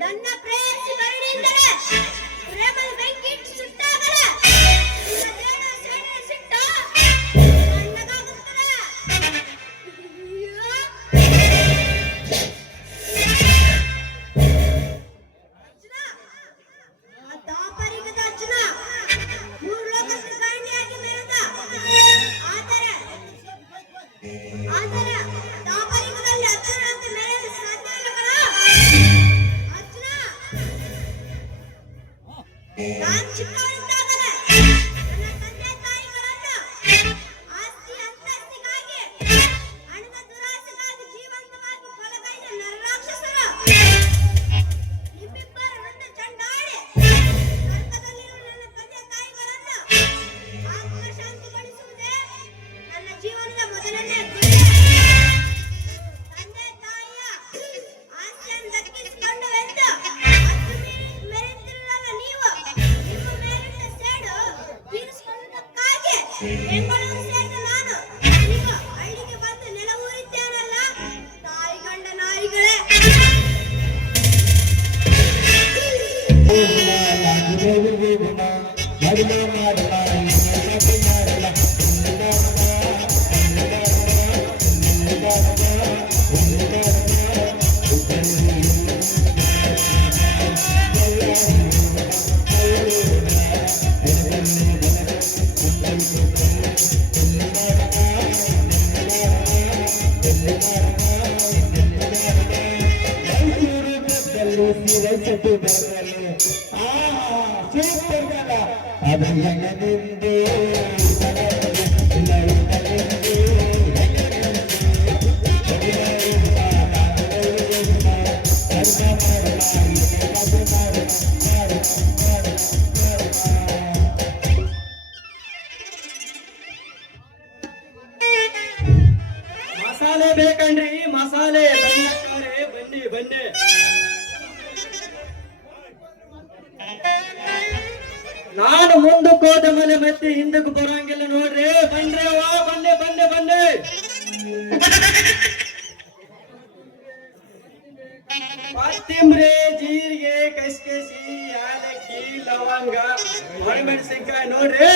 ನನ್ನ ಪ್ರೇಯಸಿ ಬರಡಿಂದರೆ ಪ್ರೇಮದ ಬೆಂಕಿ ಇಟ್ಟು ಸುಟ್ಟಾಗಲ್ಲ ನನ್ನದೇನೋ ಸೇನೆ ಸಿಟ್ಟ ತಣ್ಣಗಾಗುತ್ತದೆ. ಅರ್ಜುನ, ಆ ದಾಪರಿಕದ ಅರ್ಜುನ ಮೂರು ಲೋಕದ ಕಾಣಿಯಾಗಿ ಮೆರೆದ ಆದರೆ ದಾಪರಿಕದಲ್ಲಿ ಅರ್ಜುನಂತೆ ಮೆರೆಯಲು ಸಾಧ್ಯ ಇಲ್ಲವಲ್ಲ. ಅರ್ಜುನ, ನಾನು ಚಿಕ್ಕವನಿದ್ದಾಗಲೇ ನನ್ನ ತಂದೆ ತಾಯಿಗಳನ್ನ ಆಸ್ತಿ ಅಂತಸ್ತಿಗಾಗಿ ಹಣದ ದುರಾಸೆಗಾಗಿ ಜೀವಂತವಾಗಿ ಕೊಲೆಗೈದ ನರರಾಕ್ಷಸರು ನಿಮ್ಮಿಬ್ಬರ ನನ್ನ ಚಂಡಾಡಿ ಸ್ವರ್ಗದಲ್ಲಿರುವ ನನ್ನ ತಂದೆ ತಾಯಿಗಳನ್ನ ಆತ್ಮಶಾಂತಿಗೊಳಿಸುವುದೇ ನನ್ನ ಜೀವನದ ಮೊದಲನೇ ಗುರಿ. ತಂದೆ ತಾಯಿಯ ಆಸ್ತಿಯನ್ನು ದಕ್ಕಿಸಿಕೊಂಡು ಎಂದು ಮೆರೆತಿರಲ್ಲ ನೀವು. ನಿಮ್ಮ ಮೇಲಿಟ್ಟ ಸೇಡು ತೀರಿಸಿಕೊಳ್ಳುವುದಕ್ಕಾಗಿ ಬೆಂಗಳೂರು ಸೇರಿದ ನಾನು ನಿಮ್ಮ ಹಳ್ಳಿಗೆ ಬಂದು ನೆಲವೂರಿದ್ದೇನಲ್ಲ. ತಾಯಿ ಗಂಡ ನಾಯಿಗಳೇ. ಮಸಾಲೆ ಬೇಕಂಡ್ರಿ ಮಸಾಲೆ ಬನ್ನಿ ಬನ್ನಿ. ನಾನು ಮುಂದಕ್ಕೆ ಹೋದ ಮೇಲೆ ಮತ್ತೆ ಹಿಂದಕ್ಕೆ ಬರೋಂಗಿಲ್ಲ ನೋಡ್ರಿ. ಬನ್ರಿ ವಾ ಬನ್ನಿ ಬನ್ನಿ ಬನ್ನಿ. ಕೊತ್ತಂಬರಿ, ಜೀರಿಗೆ, ಕಸಕಸಿ, ಯಾಲಕ್ಕಿ, ಲವಂಗ, ಒಣಮೆಣಸಿನ್ಕಾಯಿ ನೋಡ್ರಿ.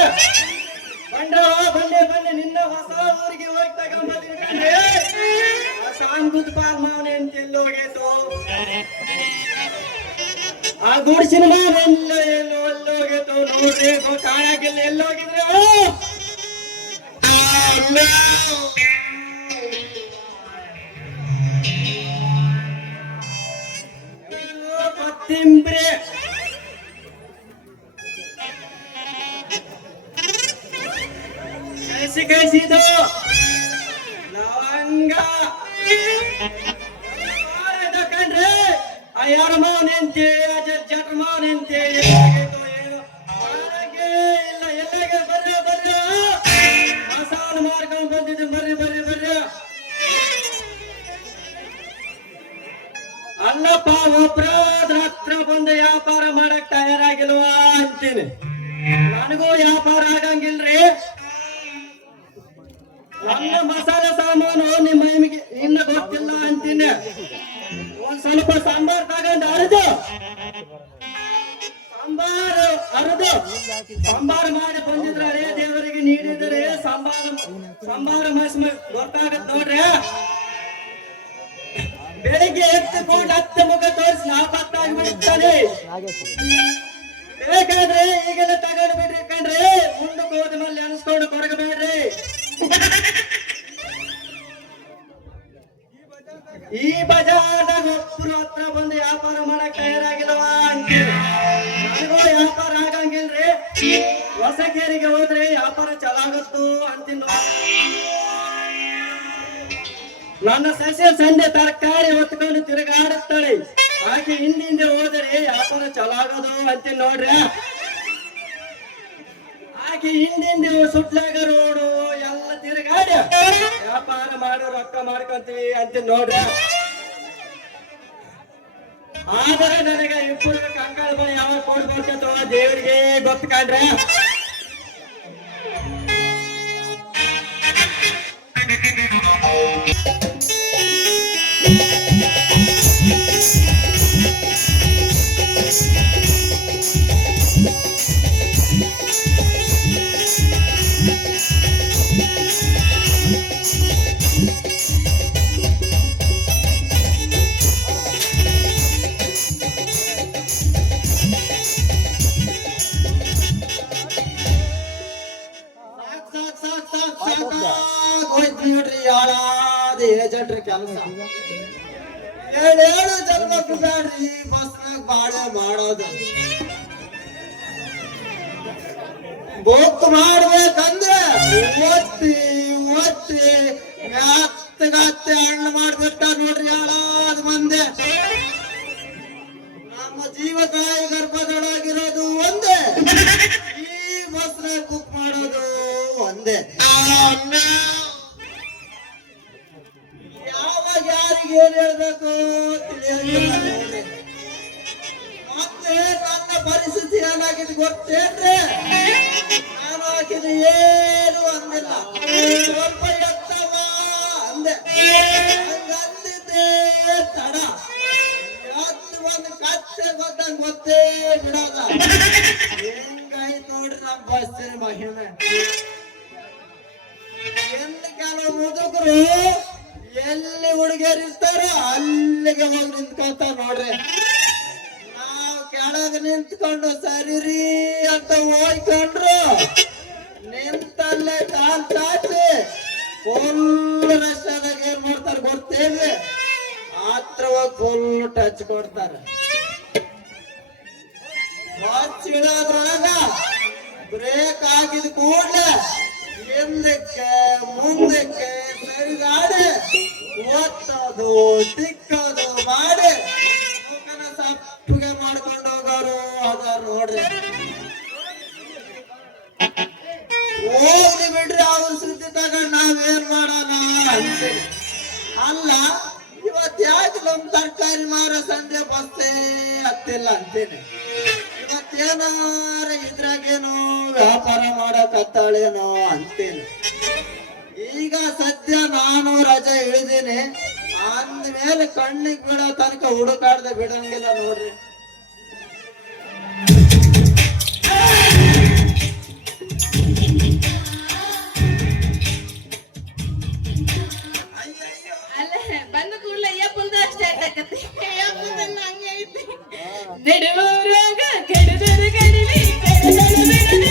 ಬನ್ರಿ ವಾ ಬನ್ನಿ ಬನ್ನಿ. ನಿನ್ನ ಹೊಸ ಊರಿಗೆ ಹೋಗಿ ತಗೊಂಬಂದಿರ್ಕಂಡ್ರಿ. ಸಾಂಗುದ್ ಪಾಲ್ ಮಾವನ ಅಂತ ಎಲ್ಲೋಗೈತು. ಆ ಗುಡ್ಸಿನ ಮಾವ ಎಲ್ಲೋಗೈತು ನೋಡ್ರಿ. ಕಾಣಾಕಿಲ್ಲ ಎಲ್ಲೋಗಿದ್ರೆ. ಕೊತ್ತಂಬರಿ, ಕಸಿದು ಲವಂಗ ಕಂಡ್ರೆ ಆ ಯಾರ ಮಾವನೆಂತೆ ಜಟ ಮಾವನೆಂತೆ ಎಲ್ಲಾಗೈತೋ ಏನು ಇಲ್ಲ. ಎಲ್ಲಾಗೆ ಬರ್ರಿ ಬರ್ರಿ. ಮಸಾಲ ಮಾಡ್ಕೊಂಡ್ ಬಂದಿದ್ದು ಬರ್ರಿ ಬರ್ರಿ ಬರ್ರಿ. ಅಲ್ಲಪ್ಪ ಒಬ್ರಾದ್ರ ಹತ್ರ ಬಂದು ವ್ಯಾಪಾರ ಮಾಡಕ್ ತಯಾರಾಗಿಲ್ವಾ ಅಂತೀನಿ. ನನಗೂ ವ್ಯಾಪಾರ ಆಗಂಗಿಲ್ರಿ. ನನ್ನ ಮಸಾಲೆ ಸಾಮಾನು ನಿಮ್ಮ ಇನ್ನ ಗೊತ್ತಿಲ್ಲ ಅಂತೀನಿ. ಒಂದ್ ಸ್ವಲ್ಪ ಸಾಂಬಾರ್ ತಗೊಂಡು ಅರಿದು ಸಾಂಬಾರು ಮಾಡಿ ಬಂದಿದ್ರೆ ದೇವರಿಗೆ ನೀಡಿದರೆ ಸಾಂಬಾರು ಮಸ್ ಗೊತ್ತಾಗತ್ ನೋಡ್ರಿ. ಬೆಳಿಗ್ಗೆ ಎತ್ತುಕೊಂಡು ಹತ್ತು ಮುಖ ತೋರಿಸಿ ನಾಪತ್ತಾಗ್ಬಿಡ್ತಾನೆ. ಬೇಕಾದ್ರೆ ಈಗೆಲ್ಲ ತಗೊಂಡು ಬಿಡ್ರಿ ಕಂಡ್ರಿ. ಮುಂದಕ್ಕೆ ಹೋದ ಮೇಲೆ ಅನ್ಸ್ಕೊಂಡು ಕೊರಗಬೇಡ್ರಿ. ಈ ಬಜಾರ್ನಾಗ ಒಬ್ಬರು ಹತ್ರ ಬಂದು ವ್ಯಾಪಾರ ಮಾಡಕ್ ತಯಾರಾಗಿಲ್ವಾ ಅಂತೀರಿ. ನನಗೂ ವ್ಯಾಪಾರ ಆಗಂಗಿಲ್ರಿ. ಹೊಸಕೇರಿಗೆ ಹೋದ್ರೆ ವ್ಯಾಪಾರ ಚಲಾಗತ್ತು ಅಂತೀನಿ. ನನ್ನ ಸಸ್ಯ ಸಂಡೆ ತರಕಾರಿ ಹೊತ್ಕೊಂಡು ತಿರುಗಾಡುತ್ತಾಳೆ. ಆಕೆ ಹಿಂದಿಂದ ಹೋದರೆ ವ್ಯಾಪಾರ ಚಲಾಗದು ಅಂತೀನಿ ನೋಡ್ರಿ. ಆಕೆ ಹಿಂದಿಂದ ಸುಟ್ಲಾಗ ರೋಡು ಎಲ್ಲ ತಿರುಗಾಡಿ ವ್ಯಾಪಾರ ಮಾಡೋ ರೊಕ್ಕ ಮಾಡ್ಕೊಂತೀವಿ ಅಂತೀನಿ ನೋಡ್ರಿ. ಆದರೆ ನನಗೆ ಇಬ್ಬರು ಕಂಕಾಳ ಬಳಿ ಯಾವಾಗ ಕೊಡ್ಬೇಕಂತ ದೇವರಿಗೆ ಗೊತ್ತು ಕಂಡ್ರೆ. ಹೋಯ್ತು ನೋಡ್ರಿ ಹಾಳಾದ ಏಜೆಂಟ್ರಿ ಕೆಲಸ ಏಳೇಳು ಜನ್ಮಕ್ಕೆ ಬ್ಯಾಡ್ರಿ ಬಸ್ನಾಗ ಬಾಳೆ ಮಾಡೋದು ಬುಕ್ ಮಾಡ್ಬೇಕಂದ್ರೆ ಒತ್ತಿ ಒತ್ತಿ ಮೆತ್ತಗತ್ತೆ ಹಣ್ಣು ಮಾಡ್ಬಿಟ್ಟ ನೋಡ್ರಿ ಹಾಳಾದ ಮಂದೆ ನಮ್ಮ ಜೀವಕಾಯಿ ಗರ್ಭದೊಳಗಿರೋದು ಒಂದೇ ಈ ಬಸ್ನಾಗ ಬುಕ್ ಮಾಡೋದು ಒಂದೇ ಯಾವಾಗ ಯಾರಿಗೆ ಏನ್ ಹೇಳ್ಬೇಕು ತಿಳಿಯಂಗಿಲ್ಲ ನೋಡ್ರಿ. ಮತ್ತೆ ನನ್ನ ಪರಿಸ್ಥಿತಿ ಏನಾಗಿದೆ ಗೊತ್ತೇನ್ರಿ ನಾನು ಹಾಕಿದ್ದು ಏನು ಅಂದಿಲ್ಲ ಸ್ವಲ್ಪ ಎತ್ತವ ಅಂದೆ ಹಂಗಂದಿದ್ದೆ ತಡ ಎತ್ತು ಒಂದು ಕತ್ತೆ ಗೊತ್ತಂಗ ಗೊತ್ತೇ ಬಿಡೋದ ಹೆಂಗಾಯ್ತು ನೋಡ್ರಿ ನಮ್ಮ ಬಸ್ಸಿನ ಮಹಿಮೆ ಎಲ್ಲಿ ಕೆಲವು ಮುದುಕರು ಎಲ್ಲಿ ಹುಡುಗಿಯರು ಇರ್ತಾರೋ ಅಲ್ಲಿಗೆ ಹೋಗಿ ನಿಂತ್ಕೊತಾರ ನೋಡ್ರಿ ನಾವ್ ಕೆಳಗ ನಿಂತ್ಕೊಂಡು ಸರಿರಿ ಅಂತ ಹೋಯ್ಕೊಂಡ್ರು ನಿಂತಲ್ಲೇ ಕಾಲ್ ಚಾಚಿ ಫುಲ್ ರಶ್ ಆದಾಗ ಏನ್ ಮಾಡ್ತಾರ ಗೊತ್ತೇನ್ರಿ ಹತ್ರ ಹೋಗಿ ಫುಲ್ ಟಚ್ ಕೊಡ್ತಾರ ಬಸ್ ಇಳೋದ್ರೊಳಗ ಬ್ರೇಕ್ ಆಗಿದ ಕೂಡ್ಲೆ ಹಿಂದಕ್ಕೆ ಮುಂದಕ್ಕೆ ಸರಿಗಾಡಿ ಒತ್ತೋದು ತಿಕ್ಕೋದು ಮಾಡಿ ಮುಖನ ಸಪ್ಪಗೆ ಮಾಡ್ಕೊಂಡು ಹೋಗೋರು ಅದಾರ ನೋಡ್ರಿ ಹೋಗ್ಲಿ ಬಿಡ್ರಿ ಅವ್ರ ಸುದ್ದಿ ತಗೊಂಡ್ ನಾವೇನ್ ಮಾಡೋಣ ಅಂತೀವಿ ಅಲ್ಲ ಇವತ್ ಯಾಕೆ ನಮ್ ತರಕಾರಿ ಮಾರೋ ಸಂಜೆ ಬಸ್ಸೇ ಹತ್ತಿಲ್ಲ ಅಂತೀನಿ ಇವತ್ತೇನಾರ ಇದ್ರಾಗೇನೋ ವ್ಯಾಪಾರ ಮಾಡಕ್ ಹತ್ತಾಳೇನೋ ಅಂತೀನಿ ಈಗ ಸದ್ಯ ನಾನು ರಜೆ ಇಳಿದೀನಿ ಅಂದ್ಮೇಲೆ ಕಣ್ಣಿಗೆ ಬಿಡೋ ತನಕ ಹುಡುಕಾಡ್ದೆ ಬಿಡಂಗಿಲ್ಲ ನೋಡ್ರಿ ಅಲ್ಲ ಬಂದ ಕೂಡಲೇ ಅಯ್ಯಪ್ಪಂದ ಸ್ಟಾರ್ಟ್ ಆಗತ್ತೆ ಅಯ್ಯಪ್ಪಂದ ಹಂಗೆ ಐತಿ ನೆಡುವರಾಗ ಕೆಡದರ ಕಡಲಿ ಕೆಡದರ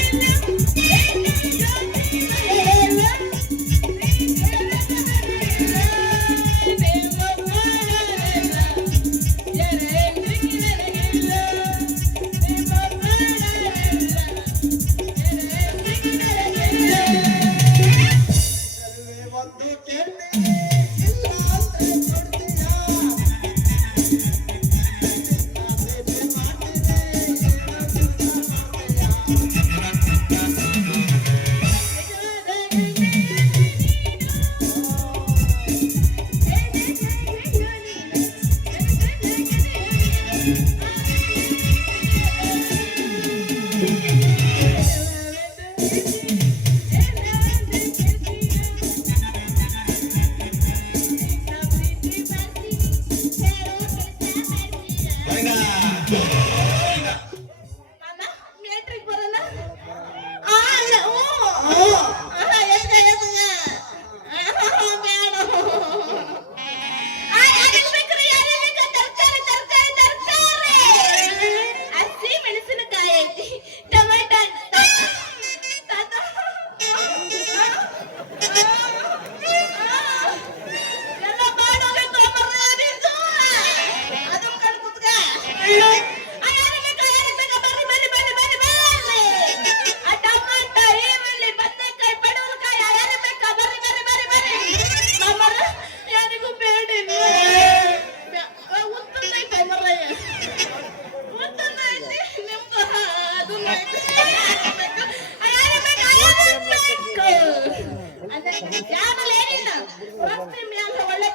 ಒಂದು ಕೆಟ್ಟಿ ಇಲ್ಲ ಅಂದ್ರೆ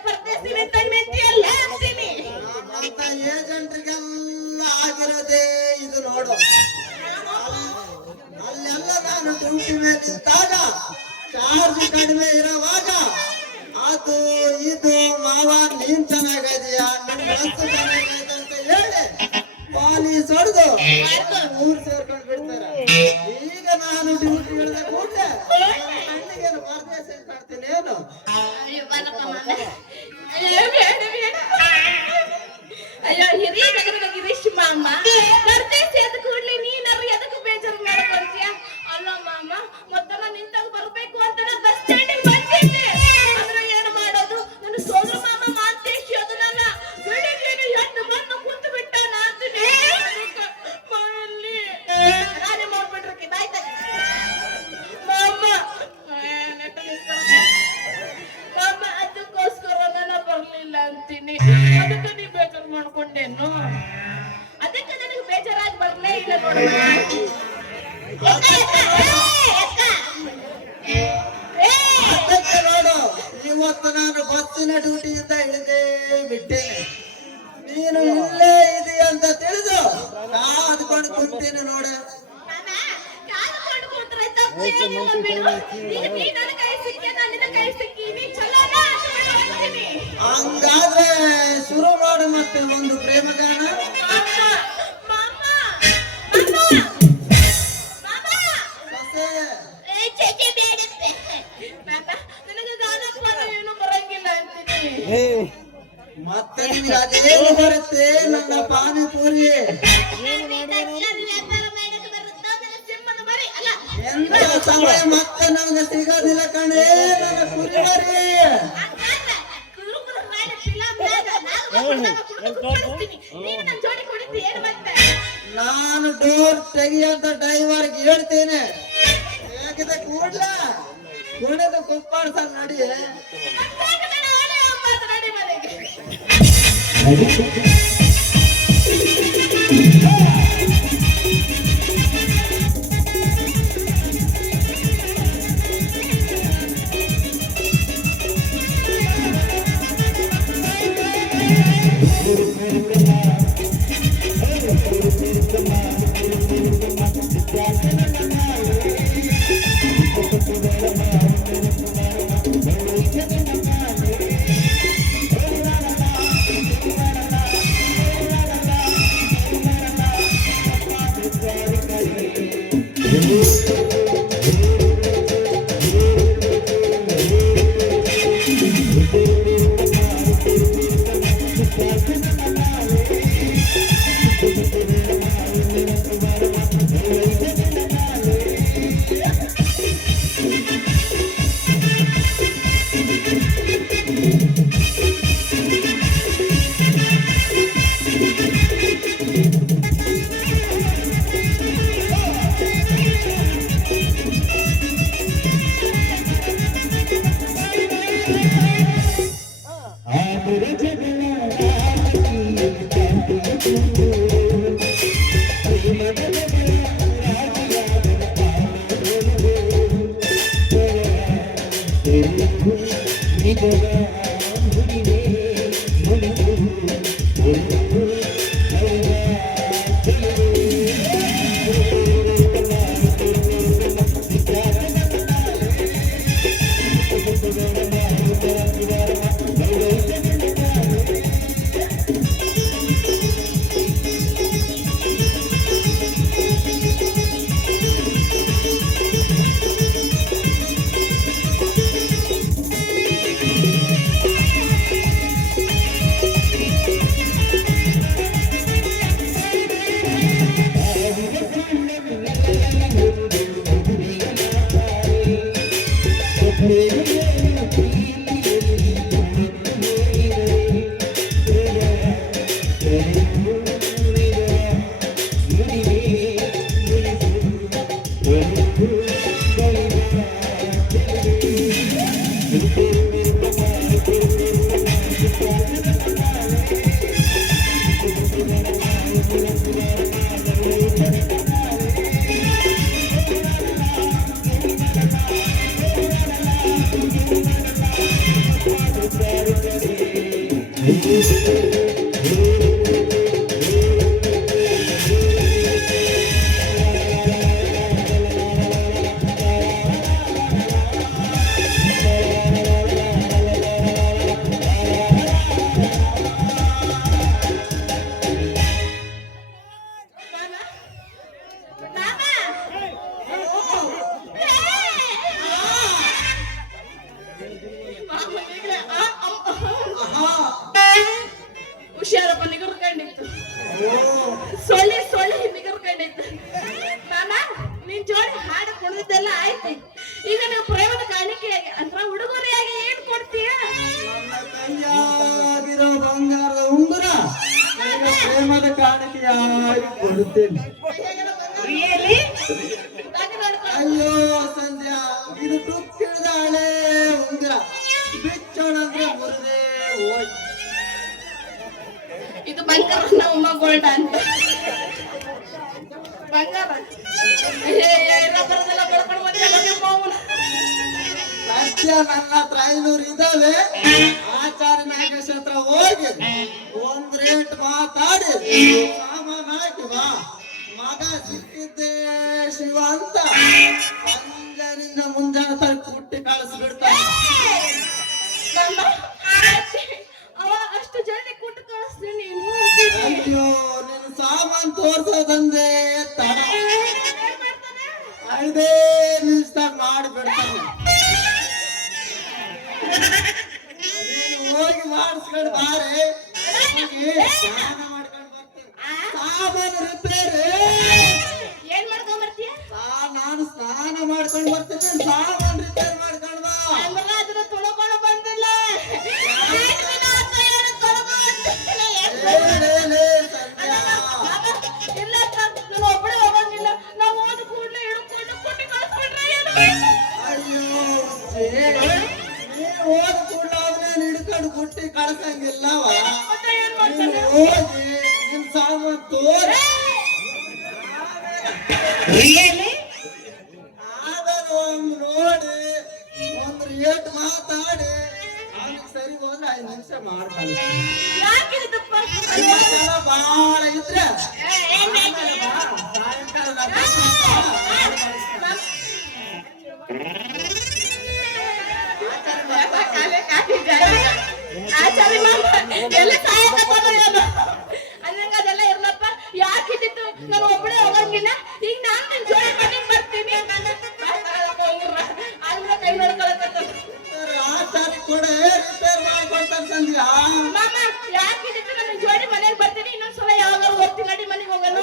ಕೊಡ್ತೀಯಾ ಏಜೆಂಟ್ರಿಗೆಲ್ಲ ಆಗಿರೋದೇ ಇದು ನೋಡು ಅಲ್ಲೆಲ್ಲ ನಾನು ಡ್ಯೂಟಿ ಮೇಲೆ ಇದ್ದಾಗ ಚಾರ್ಜ್ ಕಡಿಮೆ ಇರೋವಾಗ ಅದು ಇದು ಮಾವ ನೀನ್ ಚೆನ್ನಾಗಿದೀಯ ನಿನ್ ಮನಸ್ಸು ಚೆನ್ನಾಗೈತೆ ಅಂತ ಹೇಳಿ ಪಾಲಿಸ್ ಹೊಡೆದು ಊರ್ ಸೇರ್ಕೊಂಡ್ ಬಿಡ್ತಾರ. ಈಗ ನಾನು ಡ್ಯೂಟಿ ಹಿಡಿದ ಕೂಡಲೇ ಕಣ್ಣಿಗೇನು ಪರದೇಶ ಕಾಡ್ತೀನಿ ಏನು. ಅಯ್ಯೋ ಬರಪ್ಪ ಮಾಮ. ಅಯ್ಯೋ ಬೇಡ ಬೇಡ. ಅಯ್ಯೋ ಹಿರಿಯ ನಗರದ ಗಿರೀಶ್ ಮಾಮ ಪರದೇಶ ಎದ್ದ ಕೂಡ್ಲೆ ನೀನಾರು ಎದಕ್ಕೆ ಬೇಜಾರು ಮಾಡ್ಕೊಂತೀಯ? ಅಲ್ಲ ಮಾಮ ಮೊದಲ ನಿಂತಾಗ ಬರ್ಬೇಕು ಅಂತ ನಾ ಬಸ್ ಸ್ಟ್ಯಾಂಡಿಗೆ ಬಂದಿದ್ದೆ. ಆದ್ರೆ ಏನು ಮಾಡೋದು, ನನ್ನ ಸೋದರ ಮಾಮ ಮಾತೇಶ್ ಅದು ನನ್ನ ಬೆಳಿಗ್ಗೆ ಎದ್ದು ಬಂದು ಕುಂತು ಬಿಟ್ಟಾನ ಅಂತೀನಿ. ಮನೆಯಲ್ಲಿ ನಾನೇ ಮಾಡ್ಬಿಟ್ರಕ್ಕೆ ಬಾಯ್ತ ಮಾಮ ಮಾಮ ಅದಕ್ಕೋಸ್ಕರ ನಾನು ಬರ್ಲಿಲ್ಲ ಅಂತೀನಿ. ಅದಕ್ಕೆ ನೀ ಬೇಜಾರು ಮಾಡ್ಕೊಂಡೇನು? ಅದಕ್ಕೆ ನನಗೆ ಬೇಜಾರಾಗಿ ಬರ್ಲೇ ಇಲ್ಲ ನೋಡಮ್ಮ. ಅದಕ್ಕೆ ನೋಡು ಇವತ್ತು ನಾನು ಬಸ್ಸಿನ ಡ್ಯೂಟಿಯಿಂದ ಇಳಿದೇ ಬಿಟ್ಟೇನೆ. ನೀನು ಇಲ್ಲೇ ಇದೀಯ ಅಂತ ತಿಳಿದು ಕಾದ್ಕೊಂಡು ಕುಂತೀನಿ ನೋಡ. ಮಾಮ, ಕಾದ್ಕೊಂಡು ಕೂತ್ರೆ ತಪ್ಪೇನಿಲ್ಲ ಬಿಡು. ಈಗ ನೀ ನನ್ನ ಕೈ ಸಿಕ್ಕಿ, ನಾನು ನಿನ್ನ ಕೈ ಸಿಕ್ಕೀನಿ, ಚಲೋನಾ ಅಂತ ಹೇಳ್ತೀನಿ. ಹಂಗಾದ್ರೆ ಶುರು ಮಾಡು ಮತ್ತೆ ಒಂದು ಪ್ರೇಮಗಾನ. ಮಾಮ, ಮಾಮ, ಮಾಮ, ಮಾಮ. ಸೊಸೆ, ಚೇಚೆ ಬೇಡತ್ತೆ. ಮಾಮ, ನನಗೆ ಗಾನಪ್ಪ ಏನು ಬರಂಗಿಲ್ಲ ಅಂತೀನಿ. ಮತ್ತೆ ನಿನಗೆ ಅದೇನು ಬರುತ್ತೆ ನನ್ನ ಪಾನಿಪುರಿ? ಎಂತ ಸಮಯ ಮತ್ತೆ ನಮ್ಗೆ ಸಿಗೋದಿಲ್ಲ ಕಣೇ ನನ್ನ ಕುರಿ ಮರಿ. ನಾನು ಡೋರ್ ತೆಗಿಯಂತ ಡ್ರೈವರ್ಗೆ ಹೇಳ್ತೇನೆ. ಹೇಗಿದೆ ಕೂಡ್ಲ ಕುಣಿದು ಕುಪ್ಪಾಡ್ಸಲ್ ನಡಿ. ನಿನ್ ಜೋಡಿ ಹಾಡು ಕುಣಿದೆಲ್ಲ ಆಯ್ತು. ಈಗ ನೀವು ಪ್ರೇಮದ ಕಾಣಿಕೆಯಾಗಿ ಅಥವಾ ಉಡುಗೊರೆಯಾಗಿ ಏನ್ ಕೊಡ್ತೀಯ? ನನ್ನ ಕೈಯಾಗಿರೋ ಬಂಗಾರದ ಉಂಗುರ ನಿನಗೆ ಪ್ರೇಮದ ಕಾಣಿಕೆಯಾಗಿ ಕೊಡುತ್ತೇನೆ. Really? ಹಾಗೆ ನೋಡ್ಕೊ. ಅಯ್ಯೋ ಸಂಧ್ಯಾ, ಇದು ತುಕ್ಕಿಳಿದ ಹಳೆ ಉಂಗುರ, ಬಿಚ್ಚೋಣ ಅಂದ್ರೆ ಮುರಿದೇ ಹೋಯ್ತು. ಇದು ಬಂಗಾರ ನಮ್ಮ ಗೋಲ್ಡ್ ಅಂತ ಬಂಗಾರ ಎಲ್ಲ ಬರೋದೆಲ್ಲ ಬೆಳ್ಕೊಂಡು ಬಂದಿಲ್ಲ ನಿಮ್ಮ ಅವ್ವನ. ಸತ್ಯ ನನ್ನ ಹತ್ರ 500 ಇದಾವೆ. ಆಚಾರ್ಯ ನಾಗೇಶ್ ಹತ್ರ ಹೋಗಿ ಒಂದ್ ರೇಟ್ ಮಾತಾಡಿ ಸಾಮಾನ್ ಹಾಕಿ ಬಾ. ಮಗ ಸಿಕ್ಕಿದ್ದೆ ಶಿವ ಅಂತ ಸಂಜೆನಿಂದ ಮುಂಜಾನೆ ತರ ಕುಟ್ಟಿ ಕಳಿಸ್ಬಿಡ್ತಾನೆ. ನನ್ನ ಅವ ಅಷ್ಟು ಜಲ್ದಿ ಕೊಟ್ಟು ಕಳಿಸ್ತೀನಿ ನೀನು. ಅಯ್ಯೋ ನಿನ್ನ ಸಾಮಾನ್ ತೋರ್ಸೋದಂದೆ ತಡ. ಏನ್ ಮಾಡ್ತಾನೆ? 5 ನಿಮಿಷದಾಗ ಮಾಡಿಬಿಡ್ತಾನೆ. ನೀನು ಹೋಗಿ ಮಾಡಿಸ್ಕೊಂಡು ಬಾರೆ, ಹೋಗಿ ಸ್ನಾನ ಮಾಡ್ಕೊಂಡು ಬರ್ತೀನಿ. ಸಾಮಾನು ರಿಪೇರಿ. ಏನ್ ಮಾಡ್ಕೊಂಡ್ ಬರ್ತೀಯ? ನಾನು ಸ್ನಾನ ಮಾಡ್ಕೊಂಡು ಬರ್ತೀನಿ, ಸಾಮಾನು ರಿಪೇರ್ ಮಾಡ್ಕೊಂಡು ಬಾ. ಆಮೇಲೆ ಅದನ್ನ ತೊಳ್ಕೊಂಡು ಬಂದಿಲ್ಲ. ಎಷ್ಟು ದಿನ ಆಯ್ತು ಏನು ತೊಳ್ಕೊಂಡು ಬಂದಿಲ್ಲ? ಏನೇನೇ ಸಂಧ್ಯಾ? ಇಲ್ಲ ನಾನು ಒಬ್ಬಳೇ ಹೋಗಂಗಿಲ್ಲ. ನಾವು ಹೋದ ಕೂಡಲೇ ಹಿಡ್ಕೊಂಡು ಕೊಟ್ಟು ಕಳಿಸ್ಬಿಟ್ರೆ ಏನು ಮಾಡ್ಲಿ? ಅಯ್ಯೋ ನೀ ಹೋದ ಕೂಡ ಅವನೇನು ಹಿಡ್ಕೊಂಡು ಕುಟ್ಟಿ ಕಳ್ಸಂಗಿಲ್ಲವ. ಮತ್ತೆ ಏನ್ ನೀನು ಮಾಡ್ತಾನೆ? ಹೋಗಿ ನಿನ್ ಸಾಮಾನು ತೋರಿ ಆದರೂ ಒಂದು ನೋಡಿ ಒಂದು ರೇಟ್ ಮಾತಾಡಿ ಅವನಿಗೆ ಸರಿ ಹೋದ್ರೆ 5 ನಿಮಿಷ ಮಾಡ್ತಾನೆ. ಯಾಕಿದು ತುಪ್ಪ? ಬಾಳ ಇದ್ರೆ ಏನ್ ಆಮೇಲೆ ಬಾ, ಸಾಯಂಕಾಲ ಲಗ್ನ ಆಚಾರ್ಯ ಮಾಮ ಎಲ್ಲ ಸಾಯಲ್ಲ ಅನ್ನಂಗ ಅದೆಲ್ಲ ಇರ್ಲಪ್ಪ. ಯಾಕಿದ್ದಿತ್ತು? ನಾನು ಒಬ್ಬಳೇ ಹೋಗಂಗಿಲ್ಲ. ಈಗ ನಾನು ನಿನ್ ಜೋಡಿ ಮನೆಗೆ ಬರ್ತೀನಿ. ಅಲ್ಲ ಕೈ ನೋಡ್ಕೊಳಕತ್ತ ಆಚಾರ್ಯ ಕೂಡ ರಿಪೇರ್ ಮಾಡ್ಕೊಡ್ತಾನೆ ಸಂಧ್ಯಾ. ಮಾಮ ಯಾಕಿದ್ದಿತ್ತು? ನಾನು ಜೋಡಿ ಮನೆಗೆ ಬರ್ತೀನಿ. ಇನ್ನೊಂದ್ಸಲ ಯಾವಾಗ ಹೋಗ್ತೀನಿ ನಡಿ ಮನೆಗೆ ಹೋಗೋಣ.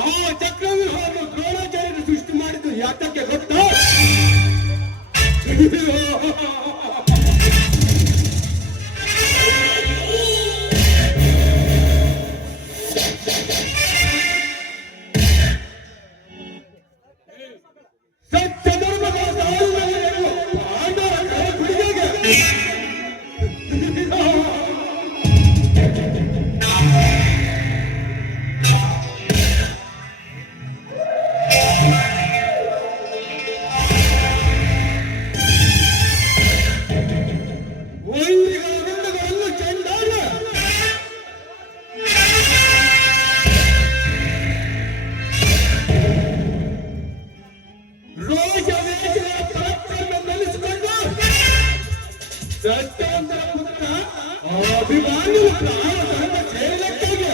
ಆ ಚಕ್ರವ್ಯೂಹವನ್ನು ದ್ರೋಣಾಚಾರ್ಯರು ಸೃಷ್ಟಿ ಮಾಡಿದ್ದು ಯಾತಕ್ಕೆ ಗೊತ್ತಾ? ಸತ್ಯ ಧರ್ಮದ ಸಾಲಿನಲ್ಲಿರುವ ಪಾಂಡವರ ಕುಡಿಗೆಗೆ ವೈರಿಗಳ ಗುಂಡುಗಳನ್ನು ಚೆಂಡಾಡ ರೋಷ ವೇಷಗಳ ಪರಾಕ್ರಮ ನೆಲೆಸಿಕೊಂಡು ಸತ್ಯವಂತರ ಪುತ್ರ ಅಭಿಮಾನಿ ಪ್ರಾಣ ಧರ್ಮ ಜಯಲಕ್ಕಾಗಿ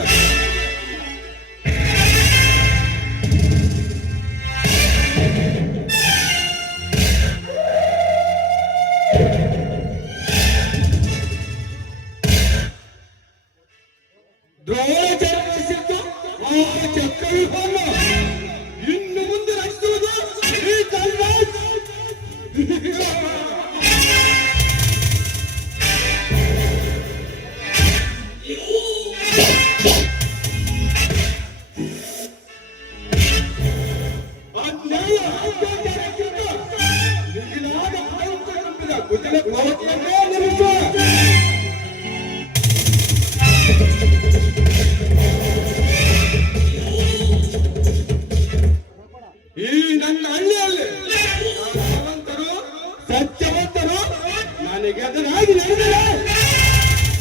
ದ್ರೋಣಾಚಾರ್ಯ ನಡೆಸಿದ್ದು ಆ ಚಕ್ರವ್ಯೂಹವನ್ನು ಇನ್ನು ಮುಂದೆ ರಚಿಸುವುದು ಈ ಧರ್ಮರಾಜ್. ಅನ್ಯಾಯ ಅತ್ಯಾಚಾರಕ್ಕಿಂತ ಮಿಗಿಲಾದ ಭಯಂಕರ ತುಂಬಿದ ಕುಟಿಲ ಪ್ರವೃತ್ತಿಯನ್ನೇ ನಿಲ್ಲಿಸುವ ಈ ನನ್ನ ಹಳ್ಳಿಯಲ್ಲಿ ಭಗವಂತರು ಸತ್ಯವಂತರು ನನಗೆ ಎದುರಾಗಿ ನಡೆದರೆ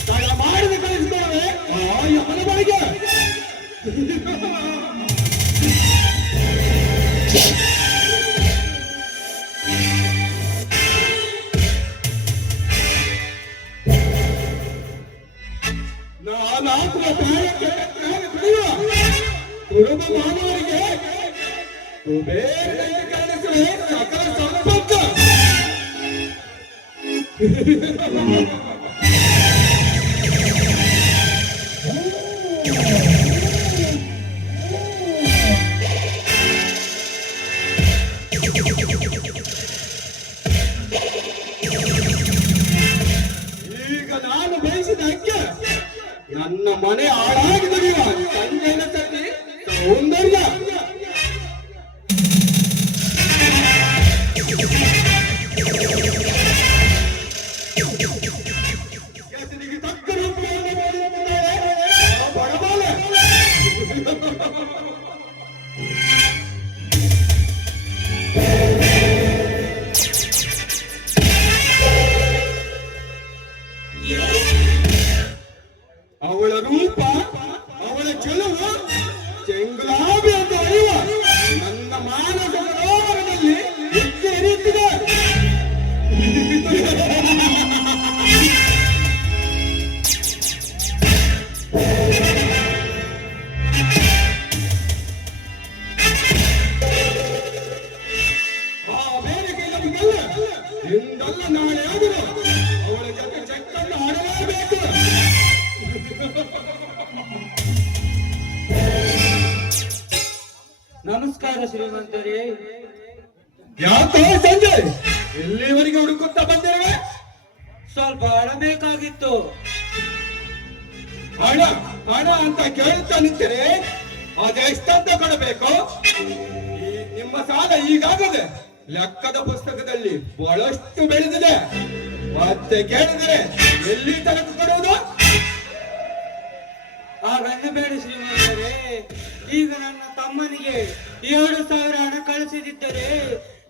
ತಡ ಮಾಡಿದ ಕಳಿಸಿದವರೇ ಆ ಯಮನ ಬಳಿಗೆ. ನಾನಾತ್ಮ ಪ್ರಾಣಕ್ಕೆ ಬೆಳೆಯುವ ಕುರುಬ ಮಾನವರಿಗೆ ಕುಬೇರನಿಗೆ ಕಾಣಿಸುವ ಸಕಲ ಸಂಪತ್ತು. ಈಗ ನಾನು ಬಯಸಿದ ಅಕ್ಕೆ ನನ್ನ ಮನೆ ಹಾಳಾಗಿ ದುಡಿಯುವ ಸಂಜೆನ ಸತಿ ಸೌಂದರ್ಯ. ಹೆಸರಿಗೆ ತಕ್ಕ ರೂಪವನ್ನು ಪಡೆಯುತ್ತಿದ್ದಾರೆ ಆ ಬಡಬಾಲೆ. ಅವಳ ರೂಪ ಅವಳ ಚೆಲುವು ಚೆಂಗುಲಾಬಿ ಎಂದು ಅರಿಯುವ ನನ್ನ ಮಾನಸ ಸರೋವರದಲ್ಲಿ ಎತ್ತಿ ಹರಿಯುತ್ತಿದೆ. ಆ ಬೇಡಿಕೆ ನಮಗೆಲ್ಲ ಇಂದಲ್ಲ ನಾಳೆ ಆದರೂ ಅವಳ ಜೊತೆ ಚೆಕ್ಕನ್ನು ಆಡಲೇಬೇಕು. ನಮಸ್ಕಾರ ಶ್ರೀಮಂತರೇ. ಯಾಕೋ ಸಂಜಯ್ ಎಲ್ಲಿವರೆಗೆ ಹುಡುಕುತ್ತಾ ಬಂದಿರುವೆ? ಸ್ವಲ್ಪ ಹಣ ಬೇಕಾಗಿತ್ತು. ಹಣ ಹಣ ಅಂತ ಕೇಳುತ್ತಾ ನಿಂತರೆ ಅದೆಷ್ಟಂತ ಕೊಡಬೇಕು? ನಿಮ್ಮ ಸಾಲ ಈಗಾಗಲೇ ಲೆಕ್ಕದ ಪುಸ್ತಕದಲ್ಲಿ ಬಹಳಷ್ಟು ಬೆಳೆದಿದೆ. ಮತ್ತೆ ಕೇಳಿದರೆ ಎಲ್ಲಿ ತನಕ ಕೊಡುವುದು? ಹಾಗನ್ನಬೇಡ ಶ್ರೀಮಂತರೇ. ಈಗ ನನ್ನ ತಮ್ಮನಿಗೆ 7,000 ಹಣ ಕಳಿಸಿದಿದ್ದರೆ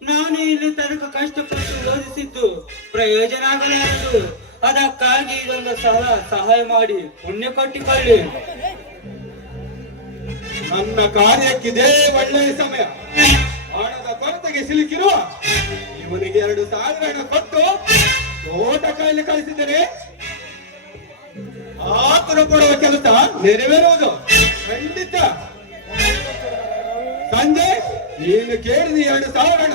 ನಾನು ಇಲ್ಲಿ ತನಕ ಕಷ್ಟಪಟ್ಟು ಓದಿಸಿದ್ದು ಪ್ರಯೋಜನ ಆಗಲಾರದು. ಅದಕ್ಕಾಗಿ ಇದೊಂದು ಸಹಾಯ ಮಾಡಿ ಪುಣ್ಯ ಕಟ್ಟಿಕೊಳ್ಳಿ. ನನ್ನ ಕಾರ್ಯಕ್ಕಿದೇ ಒಳ್ಳೆಯ ಸಮಯ. ಹಣದ ಕೊರತೆಗೆ ಸಿಲುಕಿರುವ ಇವನಿಗೆ 2,000 ಹಣ ಕೊಟ್ಟು ತೋಟ ಕಾಯಿಲೆ ಕಳಿಸಿದರೆ ಆತುರ ಪಡುವ ಕೆಲಸ ನೆರವೇರುವುದು ಖಂಡಿತ. ಸಂಜೆ ನೀನು ಕೇಳಿದ 2,000 ಹಣ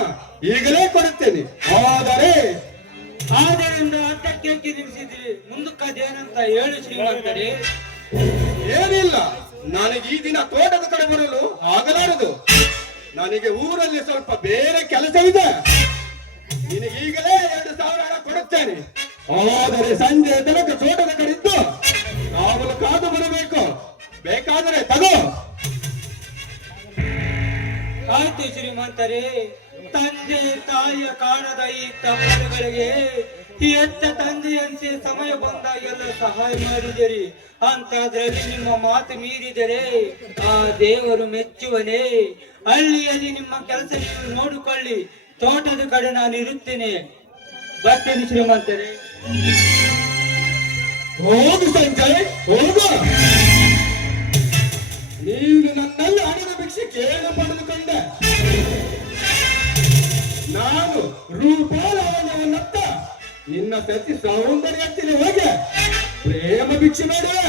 ಈಗಲೇ ಕೊಡುತ್ತೇನೆ. ಆದರೆ ಆದ್ದರಿಂದ ಅದ್ದಕ್ಕೆ ನಿಲ್ಲಿಸಿದ್ರಿ, ಮುಂದಕ್ಕದೇನಂತ ಹೇಳು ಶ್ರೀಮಂತರೇ. ಏನಿಲ್ಲ, ನನಗೆ ಈ ದಿನ ತೋಟದ ಕಡೆ ಬರಲು ಆಗಲಾರದು. ನನಗೆ ಊರಲ್ಲಿ ಸ್ವಲ್ಪ ಬೇರೆ ಕೆಲಸವಿದೆ. ನಿನಗೆ ಈಗಲೇ 2,000 ಹಣ ಕೊಡುತ್ತೇನೆ. ಆದರೆ ಸಂಜೆ ತನಕ ತೋಟದ ಕಡೆ ಇದ್ದು ನಾವು ಕಾದು ಬರಬೇಕು. ಬೇಕಾದರೆ ತಗೋ. ಆಯ್ತು ಶ್ರೀಮಂತರೇ. ತಂದೆ ತಾಯಿಯ ಕಾಣದ ಈ ತಮ್ಮಗಳಿಗೆ ಎತ್ತ ತಂದೆಯಂತೆ ಸಮಯ ಬಂದಾಗೆಲ್ಲ ಸಹಾಯ ಮಾಡಿದಿರಿ. ಅಂತಾದ್ರಲ್ಲಿ ನಿಮ್ಮ ಮಾತು ಮೀರಿದರೆ ಆ ದೇವರು ಮೆಚ್ಚುವನೇ. ಹಳ್ಳಿಯಲ್ಲಿ ನಿಮ್ಮ ಕೆಲಸ ನೀವು ನೋಡಿಕೊಳ್ಳಿ, ತೋಟದ ಕಡೆ ನಾನು ಇರುತ್ತೇನೆ. ಬರ್ತೇನೆ ಶ್ರೀಮಂತರೇ. ಹೋಗು ಸಂಜಯ್, ಹೋಗು. ನೀನು ನನ್ನಲ್ಲಿ ಹಣದ ಭಿಕ್ಷೆ ಕೇಳು ಪಡೆದುಕೊಂಡೆ. ನಾನು ರೂಪಾಲವನ್ನತ್ತ ನಿನ್ನ ಪ್ರತಿ ಸೌಂದರ್ಯത്തിന് ಹೋಗಿ ಪ್ರೇಮ ಭಿಕ್ಷೆ ಮಾಡುವೆ.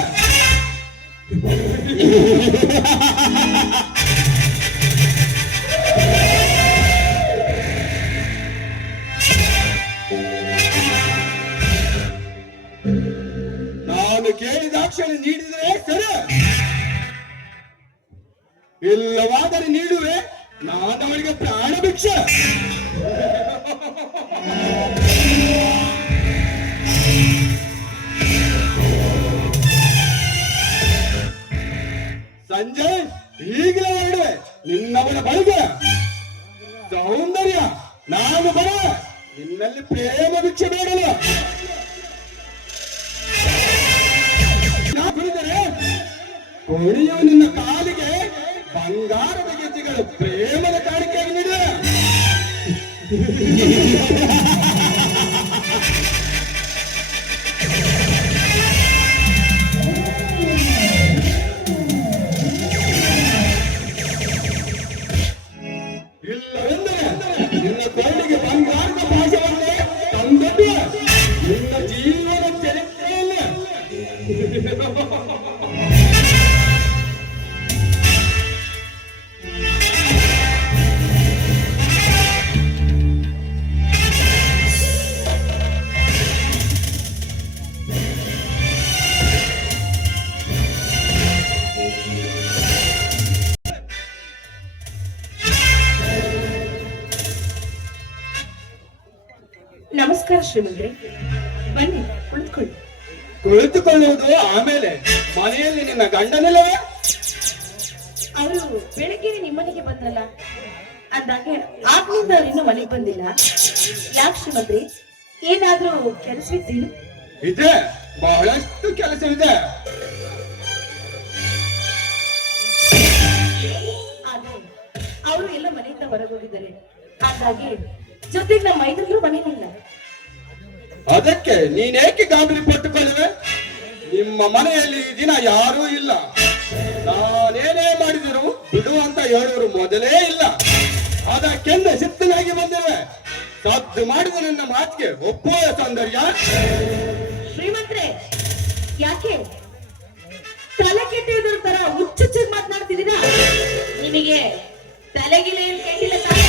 ನಾನು ಕೇಳಿದಾಕ್ಷಣ ನೀಡಿದರೆ ಸರಿ, ಇಲ್ಲವಾದರೆ ನೀಡುವೆ ನಾನು ಅವಳಿಗೆ ಪ್ರಾಣ ಭಿಕ್ಷೆ. ಸಂಜಯ್, ಈಗಲೇ ಹೊರಡುವೆ ನಿನ್ನವಳ ಬಳಿಗೆ. ಸೌಂದರ್ಯ, ನಾನು ಬರುವೆ ನಿನ್ನಲ್ಲಿ ಪ್ರೇಮ ಭಿಕ್ಷೆ ಬೇಡಲು. ಕೊಡಿಯು ನಿನ್ನ ಕಾಲಿಗೆ ಬಂಗಾರದ ಗೆಜ್ಜೆಗಳು ಪ್ರೇಮದ ಕಾಣಿಕೆಯಾಗಿ ನೀಡುವೆ. ಇಲ್ಲವೆಂದರೆ ನಿನ್ನ ಕೊಳ್ಳಿಗೆ ಬಂಗಾರದ ಪಾಶವನ್ನೇ ತಂದದ್ದು ನಿನ್ನ ಜೀವನ ಚರಿತ್ರೆಯಲ್ಲೇ. ನಮಸ್ಕಾರ ಶ್ರೀಮಂತ್ರಿ, ಬನ್ನಿ ಕುಳಿತುಕೊಳ್ಳಿ. ಕುಳಿತುಕೊಳ್ಳುವುದು ಆಮೇಲೆ, ಮನೆಯಲ್ಲಿ ನಿನ್ನ ಗಂಡನಿಲ್ಲವೇ? ಅವರು ಬೆಳಗ್ಗೆ ನಿಮ್ಮನೆಗೆ ಬಂದ್ರಲ್ಲ, ಅಂದಾಗೆ ಆಗ್ಲಿಂದ ಇನ್ನೂ ಮನೆಗೆ ಬಂದಿಲ್ಲ. ಯಾಕೆ ಶ್ರೀಮಂತ್ರಿ, ಏನಾದ್ರೂ ಕೆಲಸವಿದ್ದೀನು? ಇದೆ, ಬಹಳಷ್ಟು ಕೆಲಸವಿದೆ. ಆದ್ರೆ ಅವರು ಎಲ್ಲ ಮನೆಯಿಂದ ಹೊರಗೋಗಿದ್ದಾರೆ. ಹಾಗಾಗಿ ಜೊತೆಗೆ ನಮ್ಮ ಮೈದಂದ್ರು ಮನೆಯಲ್ಲಿಲ್ಲ. ಅದಕ್ಕೆ ನೀನೇಕೆ ಗಾಬರಿ ಪಟ್ಟುಕೊಳ್ಳುವೆ? ನಿಮ್ಮ ಮನೆಯಲ್ಲಿ ಈ ದಿನ ಯಾರೂ ಇಲ್ಲ. ನಾನೇನೇ ಮಾಡಿದರು ಬಿಡು ಅಂತ ಹೇಳುವರು ಮೊದಲೇ ಇಲ್ಲ. ಅದಕ್ಕೆಂದು ಸಿದ್ಧನಾಗಿ ಬಂದಿರುವೆ. ಸದ್ದು ಮಾಡಿದ ನನ್ನ ಮಾತಿಗೆ ಒಪ್ಪುವ ಸೌಂದರ್ಯ. ಶ್ರೀಮಂತ್ರೆ, ಯಾಕೆ ತಲೆ ಕೆಟ್ಟಿದ್ರ ತರ ಹುಚ್ಚುಚ್ಚು ಮಾತನಾಡ್ತಿದ್ದೀರಾ? ನಿಮಗೆ ತಲೆಗಿಲೆ ಏನು ಕೆಟ್ಟಿಲ್ಲ ತಾನೆ?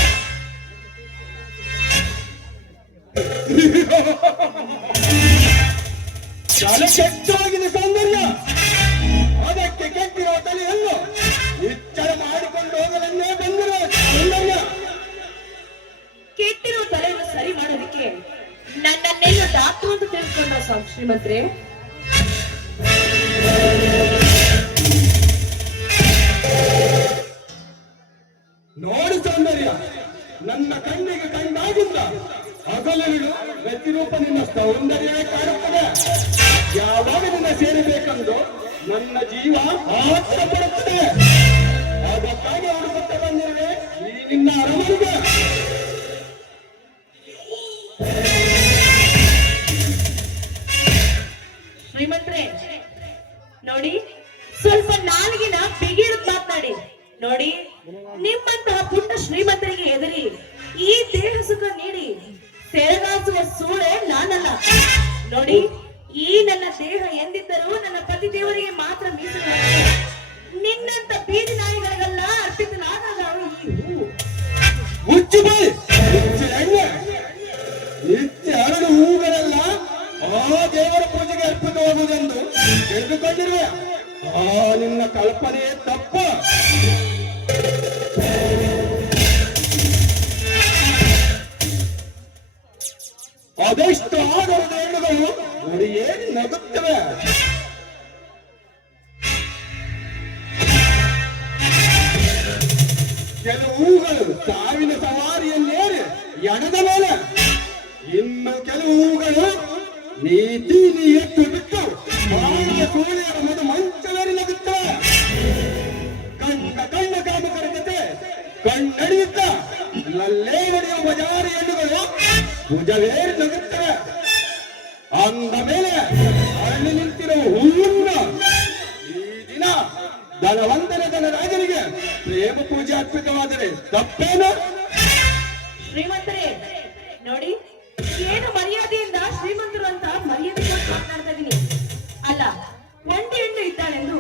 ತಲೆ ಕೆಟ್ಟೋಗಿದೆ ಸೌಂದರ್ಯ. ಅದಕ್ಕೆ ಕೆಟ್ಟಿರುವ ತಲೆಯನ್ನು ನಿಚ್ಚಳ ಮಾಡಿಕೊಂಡು ಹೋಗಲನ್ನೇ ಬಂದಿರುವ ಸೌಂದರ್ಯ. ಕೆಟ್ಟಿರೋ ತಲೆಯನ್ನು ಸರಿ ಮಾಡೋದಕ್ಕೆ ನನ್ನನ್ನೇನು ಡಾಕ್ಟರ್ ಅಂತ ತಿಳ್ಕೊಂಡ ಶ್ರೀಮಂತ್ರೆ? ನೋಡಿ ಸೌಂದರ್ಯ, ನನ್ನ ಕಣ್ಣಿಗೆ ಕಂಡಾಗಿಲ್ಲ ಹಗಲಿರುಳು ಪ್ರತಿರೂಪ ನಿನ್ನ ಸೌಂದರ್ಯವೇ ಕಾಣುತ್ತದೆ. ಯಾವಾಗ ನಿನ್ನ ಸೇರಬೇಕೆಂದು ನನ್ನ ಜೀವ ಆತ್ರ ಪಡುತ್ತದೆ. ಅದಕ್ಕಾಗಿ ಹುಡುಕುತ್ತಾ ಬಂದಿರುವೆ ಈ ನಿನ್ನ ಅರಮನೆಗೆ. ಶ್ರೀಮಂತ್ರೆ ನೋಡಿ, ಸ್ವಲ್ಪ ನಾಲ್ಗಿನ ಬಿಗಿಡ್ ಮಾತನಾಡಿ. ನೋಡಿ, ನಿಮ್ಮಂತಹ ಪುಟ್ಟ ಶ್ರೀಮಂತರಿಗೆ ಎದುರಿ ಈ ದೇಹ ಸುಖ ನೀಡಿ ಸೆರಗಾಸುವ ಸೂಳೆ ನಾನಲ್ಲ. ನೋಡಿ, ಈ ನನ್ನ ದೇಹ ಎಂದಿದ್ದರೂ ನನ್ನ ಪತಿ ದೇವರಿಗೆ ಮಾತ್ರ ಮೀಸಲು. ನಿನ್ನಂತ ಬೀದಿ ನಾಯಿಗಳಿಗೆಲ್ಲ ಅರ್ಪಿತನಾದಾಗ ಈ ಹೂವು ನಿನ್ನ ಕಲ್ಪನೆ ತಪ್ಪ. ಅದೆಷ್ಟು ಆಗದ ಹೆಣ್ಣುಗಳು ನೋಡಿ ಏನು ನಗುತ್ತವೆ. ಕೆಲವು ಹೂಗಳು ಸಾವಿನ ಸವಾರಿಯನ್ನೇರಿ ಎಣದ ಮೇಲೆ, ಇನ್ನು ಕೆಲವು ಹೂಗಳು ನೀತಿ ಎತ್ತು ಬಿಟ್ಟು ಸೂರ್ಯರ ಮದು ಮಂಚವೇರಿ ನಗುತ್ತವೆ. ಕಣ್ಣ ಕಾಮಕರ ಜೊತೆ ಕಣ್ಣಡಿಯುತ್ತ ನಲ್ಲೇ ನಡೆಯುವ ಬಜಾರಿ ಹೆಣ್ಣುಗಳು ಭುಜವೇರಿ ನಗುತ್ತವೆ. ಅಂದ ಮೇಲೆ ಅರಳಿ ನಿಂತಿರುವ ಹೂವನ್ನ ಈ ದಿನ ಧನವಂತನ ಧನರಾಜನಿಗೆ ಪ್ರೇಮ ಪೂಜೆ ಅರ್ಪಿತವಾದರೆ ತಪ್ಪೇನು? ಶ್ರೀಮಂತರೇ ನೋಡಿ, ಏನು ಮರ್ಯಾದೆಯಿಂದ ಶ್ರೀಮಂತರು ಅಂತ ಮರ್ಯಾದೆ ಕೊಟ್ಟು ಮಾತನಾಡ್ತಾ ಇದೀನಿ. ಅಲ್ಲ, ಒಂಟಿ ಹೆಣ್ಣು ಇದ್ದಾಳೆಂದು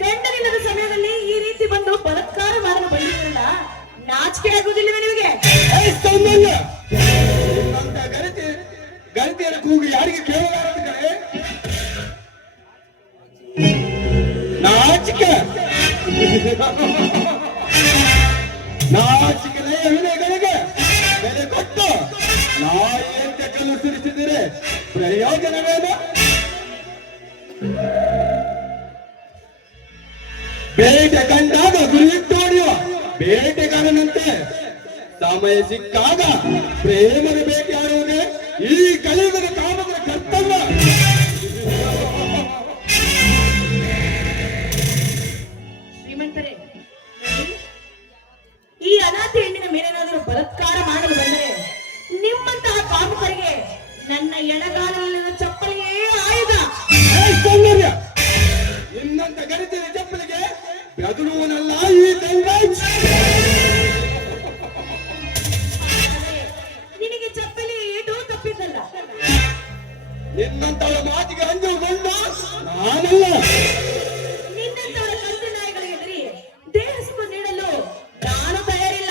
ಗಂಡನಿಲ್ಲದ ಸಮಯದಲ್ಲಿ ಈ ರೀತಿ ಬಂದು ಬಲಾತ್ಕಾರ ಮಾಡಲು ಬಂದಿರಲ್ಲ, ನಾಚಿಕೆ ಆಗುವುದಿಲ್ಲವೇ ನಿಮಗೆ? ಗರಿತಿಯರ ಕೂಗು ಯಾರಿಗೆ ಕೇಳಲಾರದು ಕಡೆ? ನಾಚಿಕೆ ವಿನಯಗಳಿಗೆ ಬೆಲೆ ಕೊಟ್ಟು ನಾಯಿಯಂತೆ ಕಲ್ಲು ಸುರಿಸಿದರೆ ಪ್ರಯೋಜನವೇನು? ಬೇಟೆ ಕಂಡಾಗ ಗುರಿಯಿಟ್ಟು ಹೊಡೆಯುವ ಬೇಟೆಗಾರನಂತೆ ಸಮಯ ಸಿಕ್ಕಾಗ ಪ್ರೇಮದ ಬೇಟೆಯಾಡುವುದೇ ಈ ಕಲಿಯುಗದ ಕಾಮದ ಕರ್ತವ್ಯ. ಶ್ರೀಮಂತರೇ ನೋಡಿ, ಈ ಅನಾಥ ಹೆಣ್ಣಿನ ಮೇಲೇನಾದರೂ ಬಲಾತ್ಕಾರ ಮಾಡಲು ಬಂದರೆ ನಿಮ್ಮಂತಹ ಕಾಮಕರಿಗೆ ನನ್ನ ಎಡಗಾಲಲ್ಲಿನ ಚಪ್ಪಲಿಯೇ ಆಯುಧ. ಸೌಂದರ್ಯ ಇನ್ನಂತ ಗರಿತಿನ ಚಪ್ಪಲಿಗೆ ಬೆದರುವನಲ್ಲ ಈ ಧನರಾಜ್. ನಿನಗೆ ಚಪ್ಪಲಿ ಏಟು ತಪ್ಪಿದ್ದಲ್ಲ. ನಿನ್ನಂತವರ ಮಾತಿಗೆ ಅಂಜುಕೊಂಡು ನಾನಲ್ಲ. ನಿನ್ನಂತವರ ಕಂದು ನಾಯಿಗಳಿಗೆ ಎದುರಿ ದೇಹ ಸುಖ ನೀಡಲು ನಾನು ತಯಾರಿಲ್ಲ.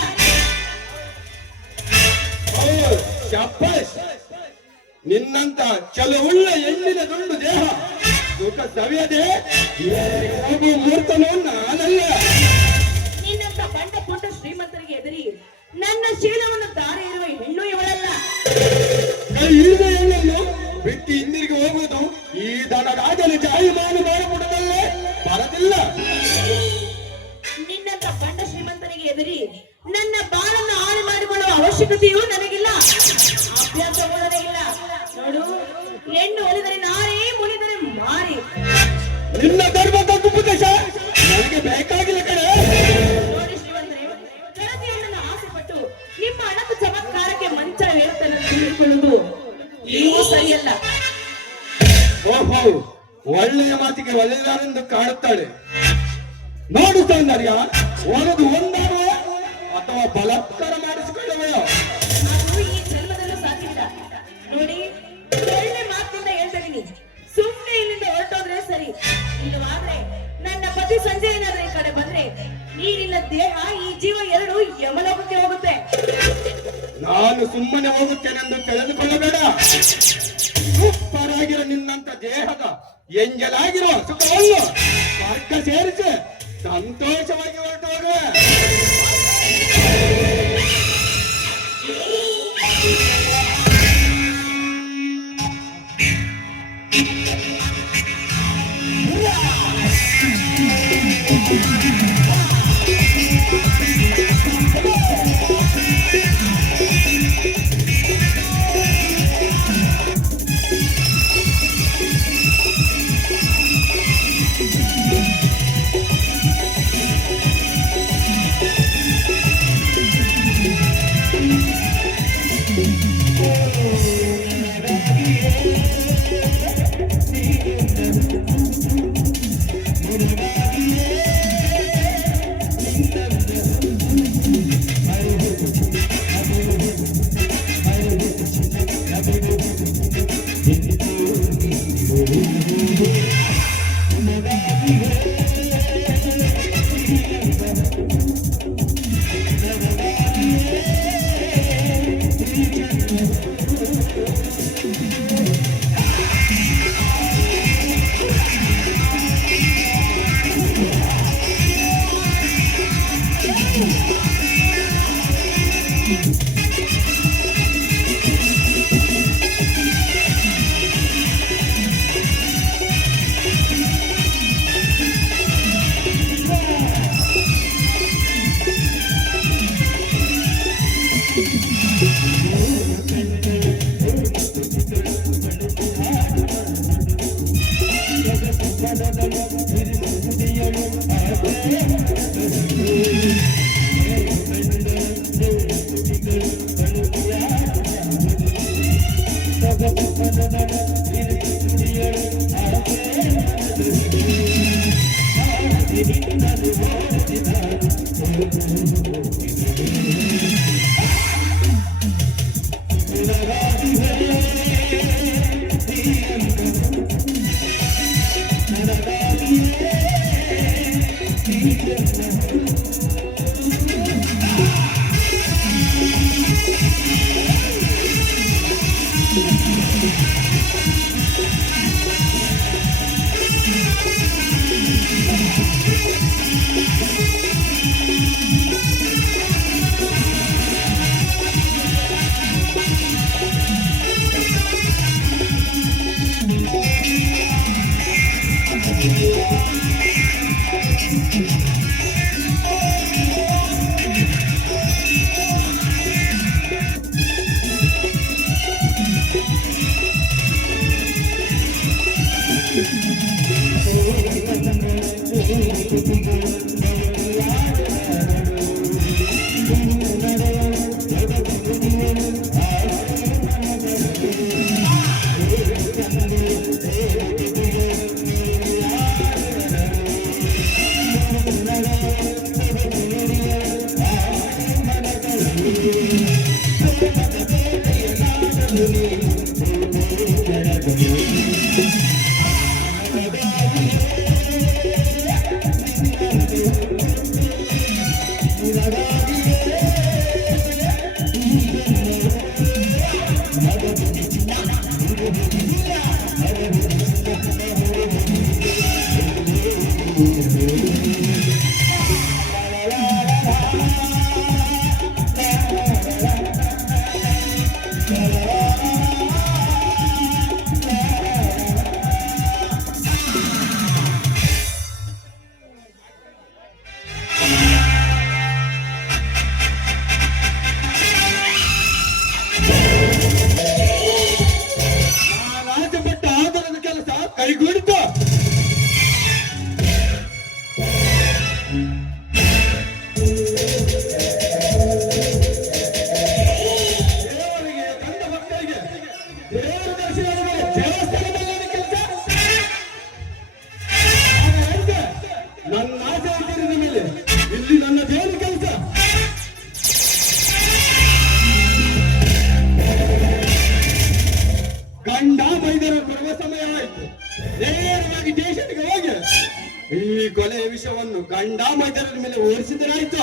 ಶಾಬಾಷ್, ನಿನ್ನಂತ ಕೆಲವುಳ್ಳ ಹೆಣ್ಣಿನ ದುಂಡು ದೇಹ ಸುಖ ಸವಿಯದೆ ಹೋಗುವ ಮೂರ್ತನು ನಾನಲ್ಲ. ನಿನ್ನಂತ ಬಂಡ ಪುಟ್ಟ ಶ್ರೀಮಂತರಿಗೆ ಎದುರಿ ನನ್ನ ಶೀಲವನ್ನು ತಾರೆ ಇರುವ ಹೆಣ್ಣು ಇವಳಲ್ಲ. ಕೈ ಹಿಡಿದ ಹೆಣ್ಣನ್ನು ಬಿಟ್ಟು ಹಿಂದಿರುಗಿ ಹೋಗುವುದು ಈ ಧನರಾಜನ ಜಾಯಿಮಾನ ಮಾಡಿಬಿಡದಲ್ಲೇ ಬರದಿಲ್ಲ. ನಿನ್ನಂತ ಬಂಡ ಶ್ರೀಮಂತರಿಗೆ ಎದುರಿ ನನ್ನ ಬಾಳನ್ನು ಹಾಳು ಮಾಡಿಕೊಳ್ಳುವ ಅವಶ್ಯಕತೆಯೂ ನನಗಿಲ್ಲ, ಅಭ್ಯಾಸವೂ ನನಗಿಲ್ಲ. ನೋಡು, ಹೆಣ್ಣು ಒಲಿದರೆ ನಾರೇ, ಮುನಿದರೆ ಮಾರಿ. ನಿನ್ನ ಧರ್ಮ ತಪ್ಪುಪದೇಶ ನನಗೆ ಬೇಕಾಗಿಲ್ಲ ಕಡೆ. ನೋಡಿ ಶ್ರೀಮಂತರೇ, ಗೆಳತಿ ಹೆಣ್ಣನ್ನು ಆಸೆ ಪಟ್ಟು ನಿಮ್ಮ ಅಣಕು ಚಮತ್ಕಾರಕ್ಕೆ ಮಂಚ ಹೇಳುತ್ತೇನೆ ತಿಳಿದುಕೊಳ್ಳುವುದು ಇವು ಸರಿಯಲ್ಲ. ಓಹೋ, ಒಳ್ಳೆಯ ಮಾತಿಗೆ ಒಳ್ಳೆಯದಾರೆಂದು ಕಾಣುತ್ತಾಳೆ. ನೋಡು ಸೌಂದರ್ಯ, ಒಳದು ಒಂದಾಗುವ ಅಥವಾ ಬಲಾತ್ಕಾರ ಮಾಡಿಸಿಕೊಳ್ಳುವೆಯೋ? ಅದು ಈ ಜನ್ಮದಲ್ಲೂ ಸಾಧ್ಯವಿಲ್ಲ. ನೋಡಿ, ಒಳ್ಳೆ ಮಾತಿನಿಂದ ಹೇಳ್ತಾ ಇದೀನಿ, ಸುಮ್ಮನೆ ಇಲ್ಲಿಂದ ಹೊರಟೋದ್ರೆ ಸರಿ. ಇಲ್ಲವಾದ್ರೆ ನನ್ನ ಪತಿ ಸಂಜೆ ಏನಾದ್ರೆ ಈ ಕಡೆ ಬಂದ್ರೆ ಈ ನಿನ್ನ ದೇಹ, ಈ ಜೀವ ಎರಡು ಯಮಲೋಕಕ್ಕೆ ಹೋಗುತ್ತೆ. ನಾನು ಸುಮ್ಮನೆ ಹೋಗುತ್ತೇನೆಂದು ತಿಳಿದುಕೊಳ್ಳಬೇಡ. ಸೂಪರಾಗಿರೋ ನಿನ್ನಂತ ದೇಹದ ಎಂಜಲಾಗಿರೋ ಸುಖವನ್ನು ಸ್ವರ್ಗ ಸೇರಿಸಿ ಸಂತೋಷವಾಗಿ ಹೊರಟು ಹೋಗುವೆ. ರಾಜಭಟ್ಟ ಆದರದ ಕೆಲಸ ಕೈಗೂಡಿತು. ದೇವರಿಗೆ, ಗಂಡ ಮಕ್ಕಳಿಗೆ ದೇವರ ದರ್ಶನಗಳಿಗೆ ದೇವಸ್ಥಾನದಲ್ಲಿ ಕೆಲಸ. ನನ್ನ ಆಸೆ ಇದ್ದಿರದ ಮೇಲೆ ಇಲ್ಲಿ ನನ್ನ ದೇವರ ಕೆಲಸ. ಗಂಡ ಬೈದರ ಬರುವ ಸಮಯ ಆಯ್ತು. ನೇರವಾಗಿ ಸ್ಟೇಷನ್ಗೆ ಹೋಗಿ ಈ ಕೊಲೆಯ ವಿಷಯವನ್ನು ಗಂಡ ಮೈದರ ಮೇಲೆ ಓಡಿಸಿದರಾಯ್ತು.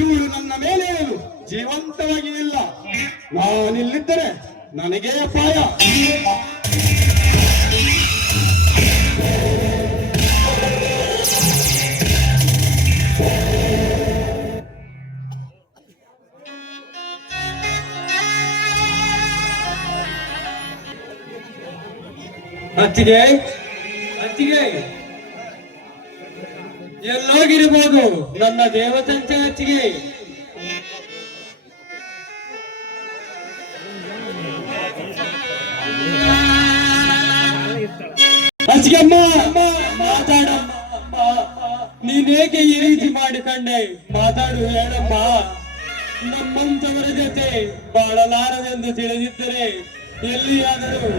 ಇವಳು ನನ್ನ ಮೇಲೆ ಜೀವಂತವಾಗಿ ಇಲ್ಲ. ನಾನಿಲ್ಲಿದ್ದರೆ ನನಗೇ ಅಪಾಯ. ಅತ್ತಿಗೆ, ಅತ್ತಿಗೆ, ಎಲ್ಲೋಗಿರ್ಬೋದು ನನ್ನ ದೇವತಂತೆ ಅತ್ತಿಗೆ. ಅಚ್ಚಿಗೆಮ್ಮ, ಮಾತಾಡಮ್ಮ. ನೀನೇಕೆ ಈ ರೀತಿ ಮಾಡಿಕೊಂಡೆ? ಮಾತಾಡು, ಹೇಳಮ್ಮ. ನಮ್ಮಂತವರ ಜೊತೆ ಬಾಳಲಾರದೆಂದು ತಿಳಿದಿದ್ದರೆ ಎಲ್ಲಿಯಾದರೂ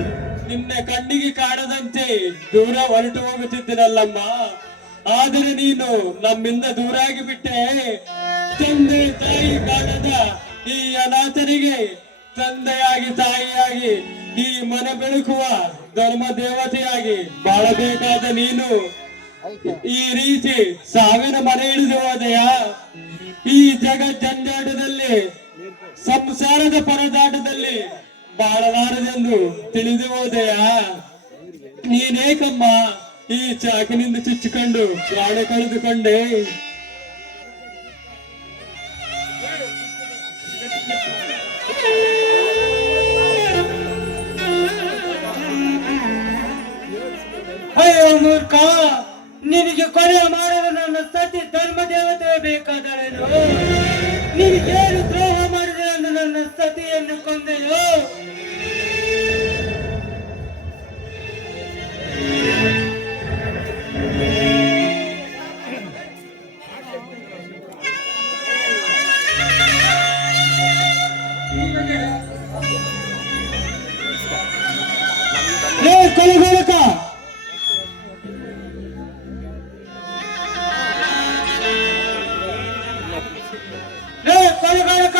ನಿನ್ನ ಕಣ್ಣಿಗೆ ಕಾಣದಂತೆ ದೂರ ಹೊರಟು ಹೋಗುತ್ತಿದ್ದನಲ್ಲಮ್ಮ. ಆದರೆ ನೀನು ನಮ್ಮಿಂದ ದೂರಾಗಿ ಬಿಟ್ಟೆ. ತಂದೆ ತಾಯಿ ಕಾಣದ ಈ ಅನಾಥನಿಗೆ ತಂದೆಯಾಗಿ ತಾಯಿಯಾಗಿ ಈ ಮನೆ ಬೆಳಕುವ ಧರ್ಮ ದೇವತೆಯಾಗಿ ಬಾಳಬೇಕಾದ ನೀನು ಈ ರೀತಿ ಸಾವಿನ ಮನೆ ಹಿಡಿದು ಹೋದೆಯಾ? ಈ ಜಂಜಾಟದಲ್ಲಿ, ಸಂಸಾರದ ಪರದಾಟದಲ್ಲಿ ಬಾಳಲಾರದೆಂದು ತಿಳಿದು ಹೋದೆಯಾ? ನೀನೇಕಮ್ಮ ಈ ಚಾಕಿನಿಂದ ಚುಚ್ಚಿಕೊಂಡು ಪ್ರಾಣ ಕಳೆದುಕೊಂಡೆ. ಅಯ್ಯೋ ಮೂರ್ಖ, ನಿನಗೆ ಕೊಲೆ ಮಾಡಲು ನನ್ನ ಸತಿ ಧರ್ಮ ದೇವತೆ ಬೇಕಾದಳೇನು? ನಿನಗೇನು ದ್ರೋಹ ಮಾಡಿದೆ ಎಂದು ನನ್ನ ಸತಿಯನ್ನು ಕೊಂದೆಯೋ? ಕೊಲೆಗಾರಕ, ಕೊಲೆಗಾರಕ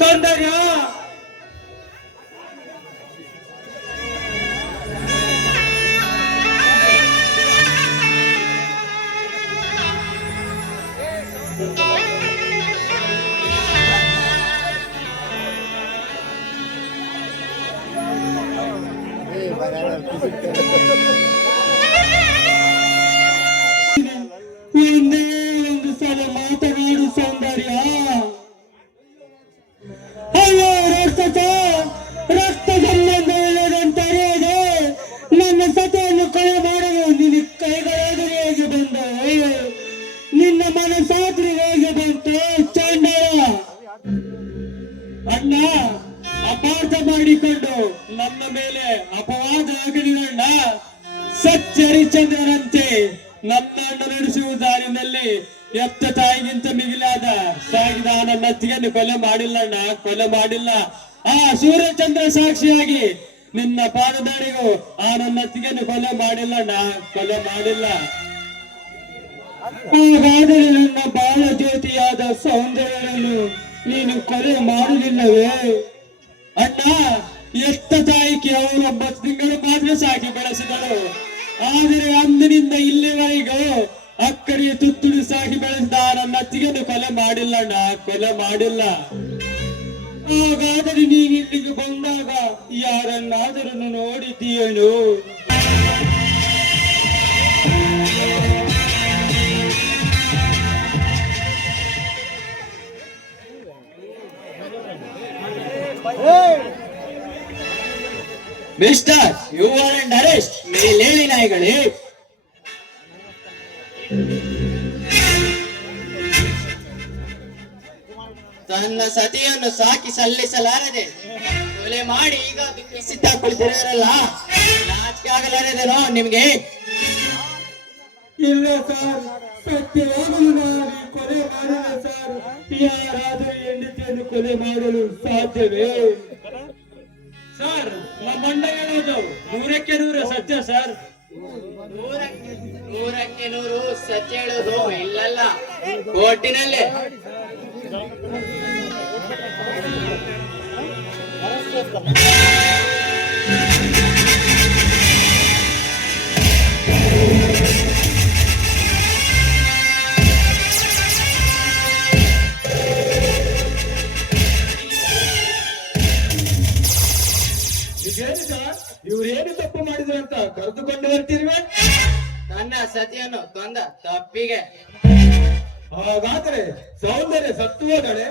ಸೌಂದರ್ಯ, ಒಂದೇ ಒಂದು ಸಲ ಮಾತನಾಡು ಸೌಂದರ್ಯ. ಅಯ್ಯೋ ರಕ್ತ ಸಂಬಂಧ ಇಲ್ಲದಂತರಿಯದೆ ನನ್ನ ಸತಿಯನ್ನು ಕೊಲೆ ಮಾಡಲು ನಿನ್ನ ಕೈಗಳೆದುರು ಹೇಗೆ ಬಂದ? ನಿನ್ನ ಮನಸಾತ್ರಿ ಹೇಗೆ ಬಂತು ಚಂಡಾಳ? ಅಣ್ಣ, ಅಪಾರ್ಥ ಮಾಡಿಕೊಂಡು ನನ್ನ ಮೇಲೆ ಅಪವಾದ ಹಾಕಿದಣ್ಣ. ಸಚ್ಚರಿಚಂದ್ರನಂತೆ ನನ್ನನ್ನು ನಡೆಸುವ ದಾರಿನಲ್ಲಿ ಎತ್ತ ತಾಯಿಗಿಂತ ಮಿಗಿಲಾದ ಸಾಗಿದ ನನ್ನ ಅತ್ತಿಗೆಯನ್ನು ಕೊಲೆ ಮಾಡಿಲ್ಲಣ್ಣ, ಕೊಲೆ ಮಾಡಿಲ್ಲ. ಆ ಸೂರ್ಯಚಂದ್ರ ಸಾಕ್ಷಿಯಾಗಿ ನಿನ್ನ ಪಾದದಾರಿಗೂ ಆ ನನ್ನ ಅತ್ತಿಗೆಯನ್ನು ಕೊಲೆ ಮಾಡಿಲ್ಲಣ್ಣ, ಕೊಲೆ ಮಾಡಿಲ್ಲ. ಹಾಗಾದರೆ ನನ್ನ ಬಾಳ ಜ್ಯೋತಿಯಾದ ಸೌಂದರ್ಯವನ್ನು ನೀನು ಕೊಲೆ ಮಾಡಲಿಲ್ಲವೇ ಅಣ್ಣ? ಎತ್ತ ತಾಯಿ ಕೇವಲ 9 ತಿಂಗಳು ಮಾತ್ರ ಸಾಕಿ ಬೆಳೆಸಿದಳು. ಆದರೆ ಅಂದಿನಿಂದ ಇಲ್ಲಿವರೆಗೂ ಅಕ್ಕರಿಗೆ ತುತ್ತುಡು ಸಾಕಿ ಬೆಳೆಸಿದ ನನ್ನ ಅತ್ತಿಗೆಯನ್ನು ಕೊಲೆ ಮಾಡಿಲ್ಲಣ್ಣ, ಕೊಲೆ ಮಾಡಿಲ್ಲ. ಹಾಗಾದರೆ ನೀನು ಇಲ್ಲಿಗೆ ಬಂದಾಗ ಯಾರನ್ನಾದರೂ ನೋಡಿದ್ದೀಯೇನು? Mister, you are under arrest. ಮೇಲೇಳಿ ನಾಯಿಗಳೇ. ತನ್ನ ಸತಿಯನ್ನು ಸಾಕಿ ಸಲ್ಲಿಸಲಾರದೆ ಕೊಲೆ ಮಾಡಿ ಈಗ ದುಃಖಿಸುತ್ತಾ ಕುಳಿತಿರೋರಲ್ಲ, ನಾಚಿಕೆ ಆಗಲಾರದೇನೋ ನಿಮ್ಗೆ? ಇಲ್ಲ ಸರ್, ಸತ್ಯವಾಗಲು ನಾನು ಕೊಲೆ ಮಾಡಿಲ್ಲ ಸರ್. ಯಾರಾದರೂ ಹೆಂಡತಿಯನ್ನು ಕೊಲೆ ಮಾಡಲು ಸಾಧ್ಯವೇ ಸರ್? ನಮ್ಮಣ್ಣ ಹೇಳೋದು 100ಕ್ಕೆ 100 ಸತ್ಯ ಸರ್. 100ಕ್ಕೆ 100 ಸತ್ಯ ಹೇಳೋದು ಇಲ್ಲಲ್ಲ, ಕೋರ್ಟಿನಲ್ಲಿ. ಇವ್ರೇನು ತಪ್ಪು ಮಾಡಿದ್ರು ಅಂತ ಕರೆದುಕೊಂಡು ಬರ್ತಿರ್ವೆ? ನನ್ನ ಸತಿಯನ್ನು ಕೊಂದ ತಪ್ಪಿಗೆ. ಹಾಗಾದ್ರೆ ಸೌಂದರ್ಯ ಸತ್ತು ಹೋದಳೆ?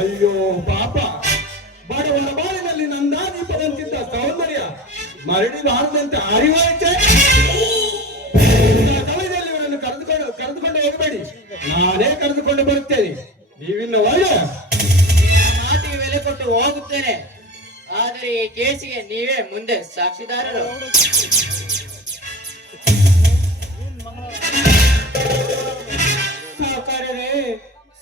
ಅಯ್ಯೋ ಪಾಪ, ಬಡವನ ಬಾಳಿನಲ್ಲಿ ನಂದಾದೀಪದಂತಿದ್ದ ಸೌಂದರ್ಯ ಮರಳಿಬಾರದಂತೆ ಅರಿವಾಯ್ತೆ. ಸಮಯದಲ್ಲಿ ಇವರನ್ನು ಕರೆದುಕೊಂಡು ಹೋಗಬೇಡಿ, ನಾನೇ ಕರೆದುಕೊಂಡು ಬರುತ್ತೇನೆ. ನೀವಿನ್ನ ಒಳ್ಳೆ ಮಾತಿಗೆ ಬೆಲೆ ಕೊಟ್ಟು ಹೋಗುತ್ತೇನೆ, ಆದರೆ ಈ ಕೇಸಿಗೆ ನೀವೇ ಮುಂದೆ ಸಾಕ್ಷಿದಾರರು. ಸಾಕಾರರೇ,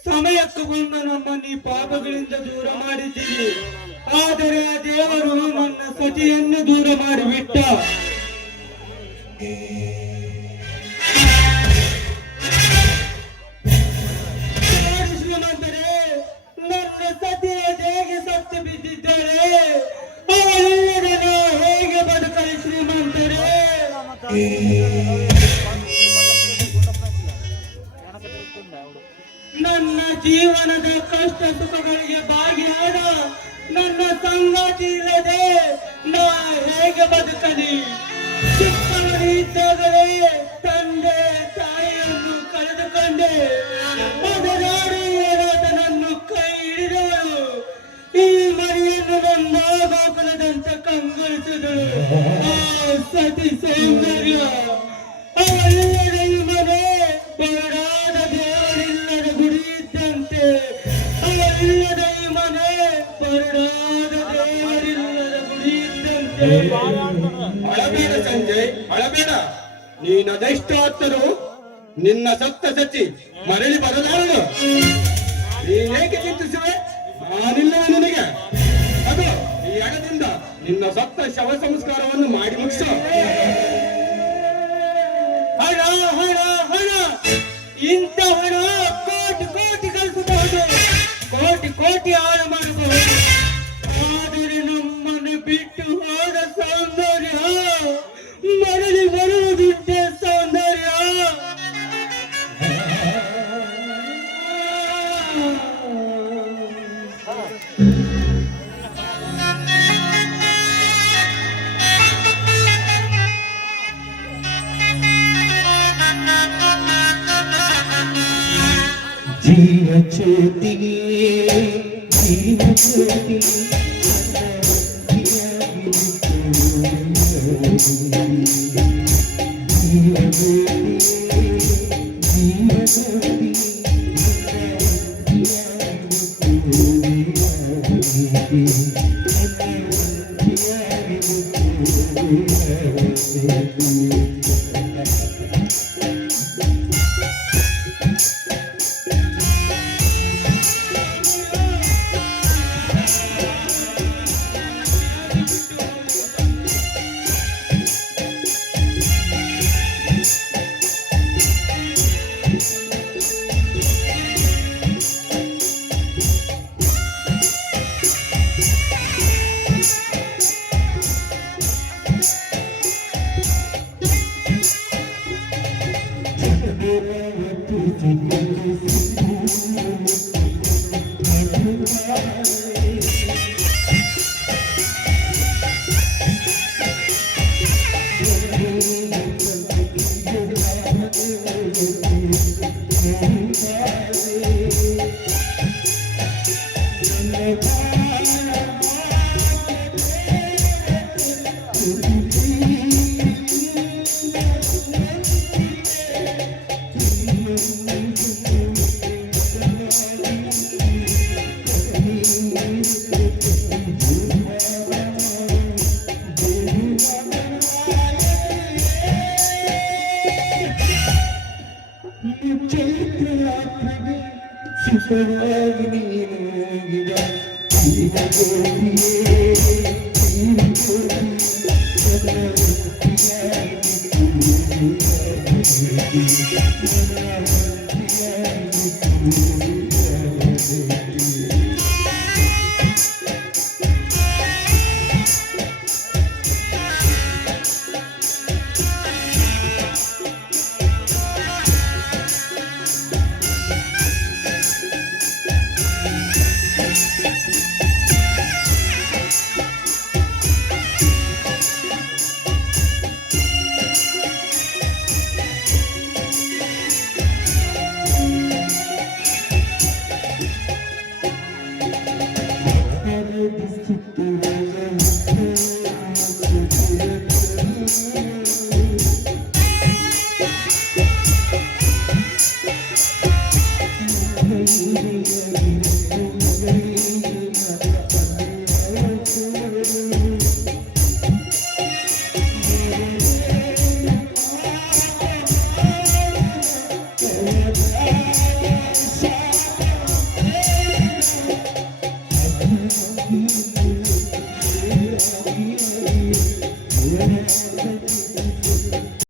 ಸಮಯಕ್ಕೆ ಬಂದ ನಮ್ಮನ್ನು ಈ ಪಾಪಗಳಿಂದ ದೂರ ಮಾಡಿದ್ದೀರಿ. ಆದರೆ ಆ ದೇವರು ನನ್ನ ಸತಿಯನ್ನು ದೂರ ಮಾಡಿಬಿಟ್ಟ. ಶ್ರೀಮಂತರೇ, ನನ್ನ ಸತಿಯ ಹೇಗೆ ಸತ್ತು ಬಿದ್ದಿದ್ದಾಳೆ, ಅವಳಿಲ್ಲದನ್ನು ಹೇಗೆ ಬದುಕಲಿ ಶ್ರೀಮಂತರೇ? ನನ್ನ ಜೀವನದ ಕಷ್ಟ ಸುಖಗಳಿಗೆ ಭಾಗಿಯಾದ ನನ್ನ ಸಂಗಾತಿ ಇಲ್ಲದೆ ನಾ ಹೇಗೆ ಬದುಕಲಿ? ಚಿಕ್ಕವನಿದ್ದಾಗಲೇ ತಂದೆ ತಾಯಿಯನ್ನು ಕಳೆದುಕೊಂಡೆ. ಅದರಾಡಿ ನನ್ನನ್ನು ಕೈ ಹಿಡಿದವಳು ಈ ಮನೆಯನ್ನು ನನ್ನ ಗೋಕುಲದಂತ ಕಂಗೊಳಿಸಿದಳು. ಆ ಸತಿ ಸೌಂದರ್ಯ ಅವಳಿಲ್ಲದ ಈ ಮನೆ ಬರಡಾದ ದೇವರಿಲ್ಲದ ಗುಡಿ ಇದ್ದಂತೆ. ಅವಳಿಲ್ಲದ ಈ ಮನೆ ಬರಡಾದ ದೇವರಿಲ್ಲದ ಗುಡಿ ಇದ್ದಂತೆ. ಅಳಬೇಡ ಸಂಜಯ್, ಅಳಬೇಡ. ನೀನದೆಷ್ಟಾದರೂ ನಿನ್ನ ಸಪ್ತ ಸಚಿ ಮರಳಿ ಬರಲಾರಳು. ನೀನೇಕೆ ಚಿಂತಿಸುವೆ? ನಾನಿಲ್ಲವ ನಿನಗೆ. ಅದು ಈ ಹಣದಿಂದ ನಿನ್ನ ಸಪ್ತ ಶವ ಸಂಸ್ಕಾರವನ್ನು ಮಾಡಿ ಮುಗಿಸು. ಹಣ ಹಣ ಹಣ, ಇಂಥ ಹಣ ಕೋಟಿ ಕೋಟಿ ಕಳಿಸಬಹುದು, ಕೋಟಿ ಕೋಟಿ ಹಾಳು ಮಾಡಬಹುದು. ಆದರೆ ನಮ್ಮನ್ನು ಬಿಟ್ಟು ಹೋದ ಸೌಂದರ್ಯ ಮರಳಿ ಬರುವುದಿದ್ದೆ ಸೌಂದರ್ಯ. ಜೀವ ಜ್ಯೋತಿಗೆ ಜೀವ ಜ್ಯೋತಿ ಸುಖವಾಗಿ ನೀನಾಗಿದ ಜೀವ ಜ್ಯೋತಿಯೇ, ಜೀವ Yeah.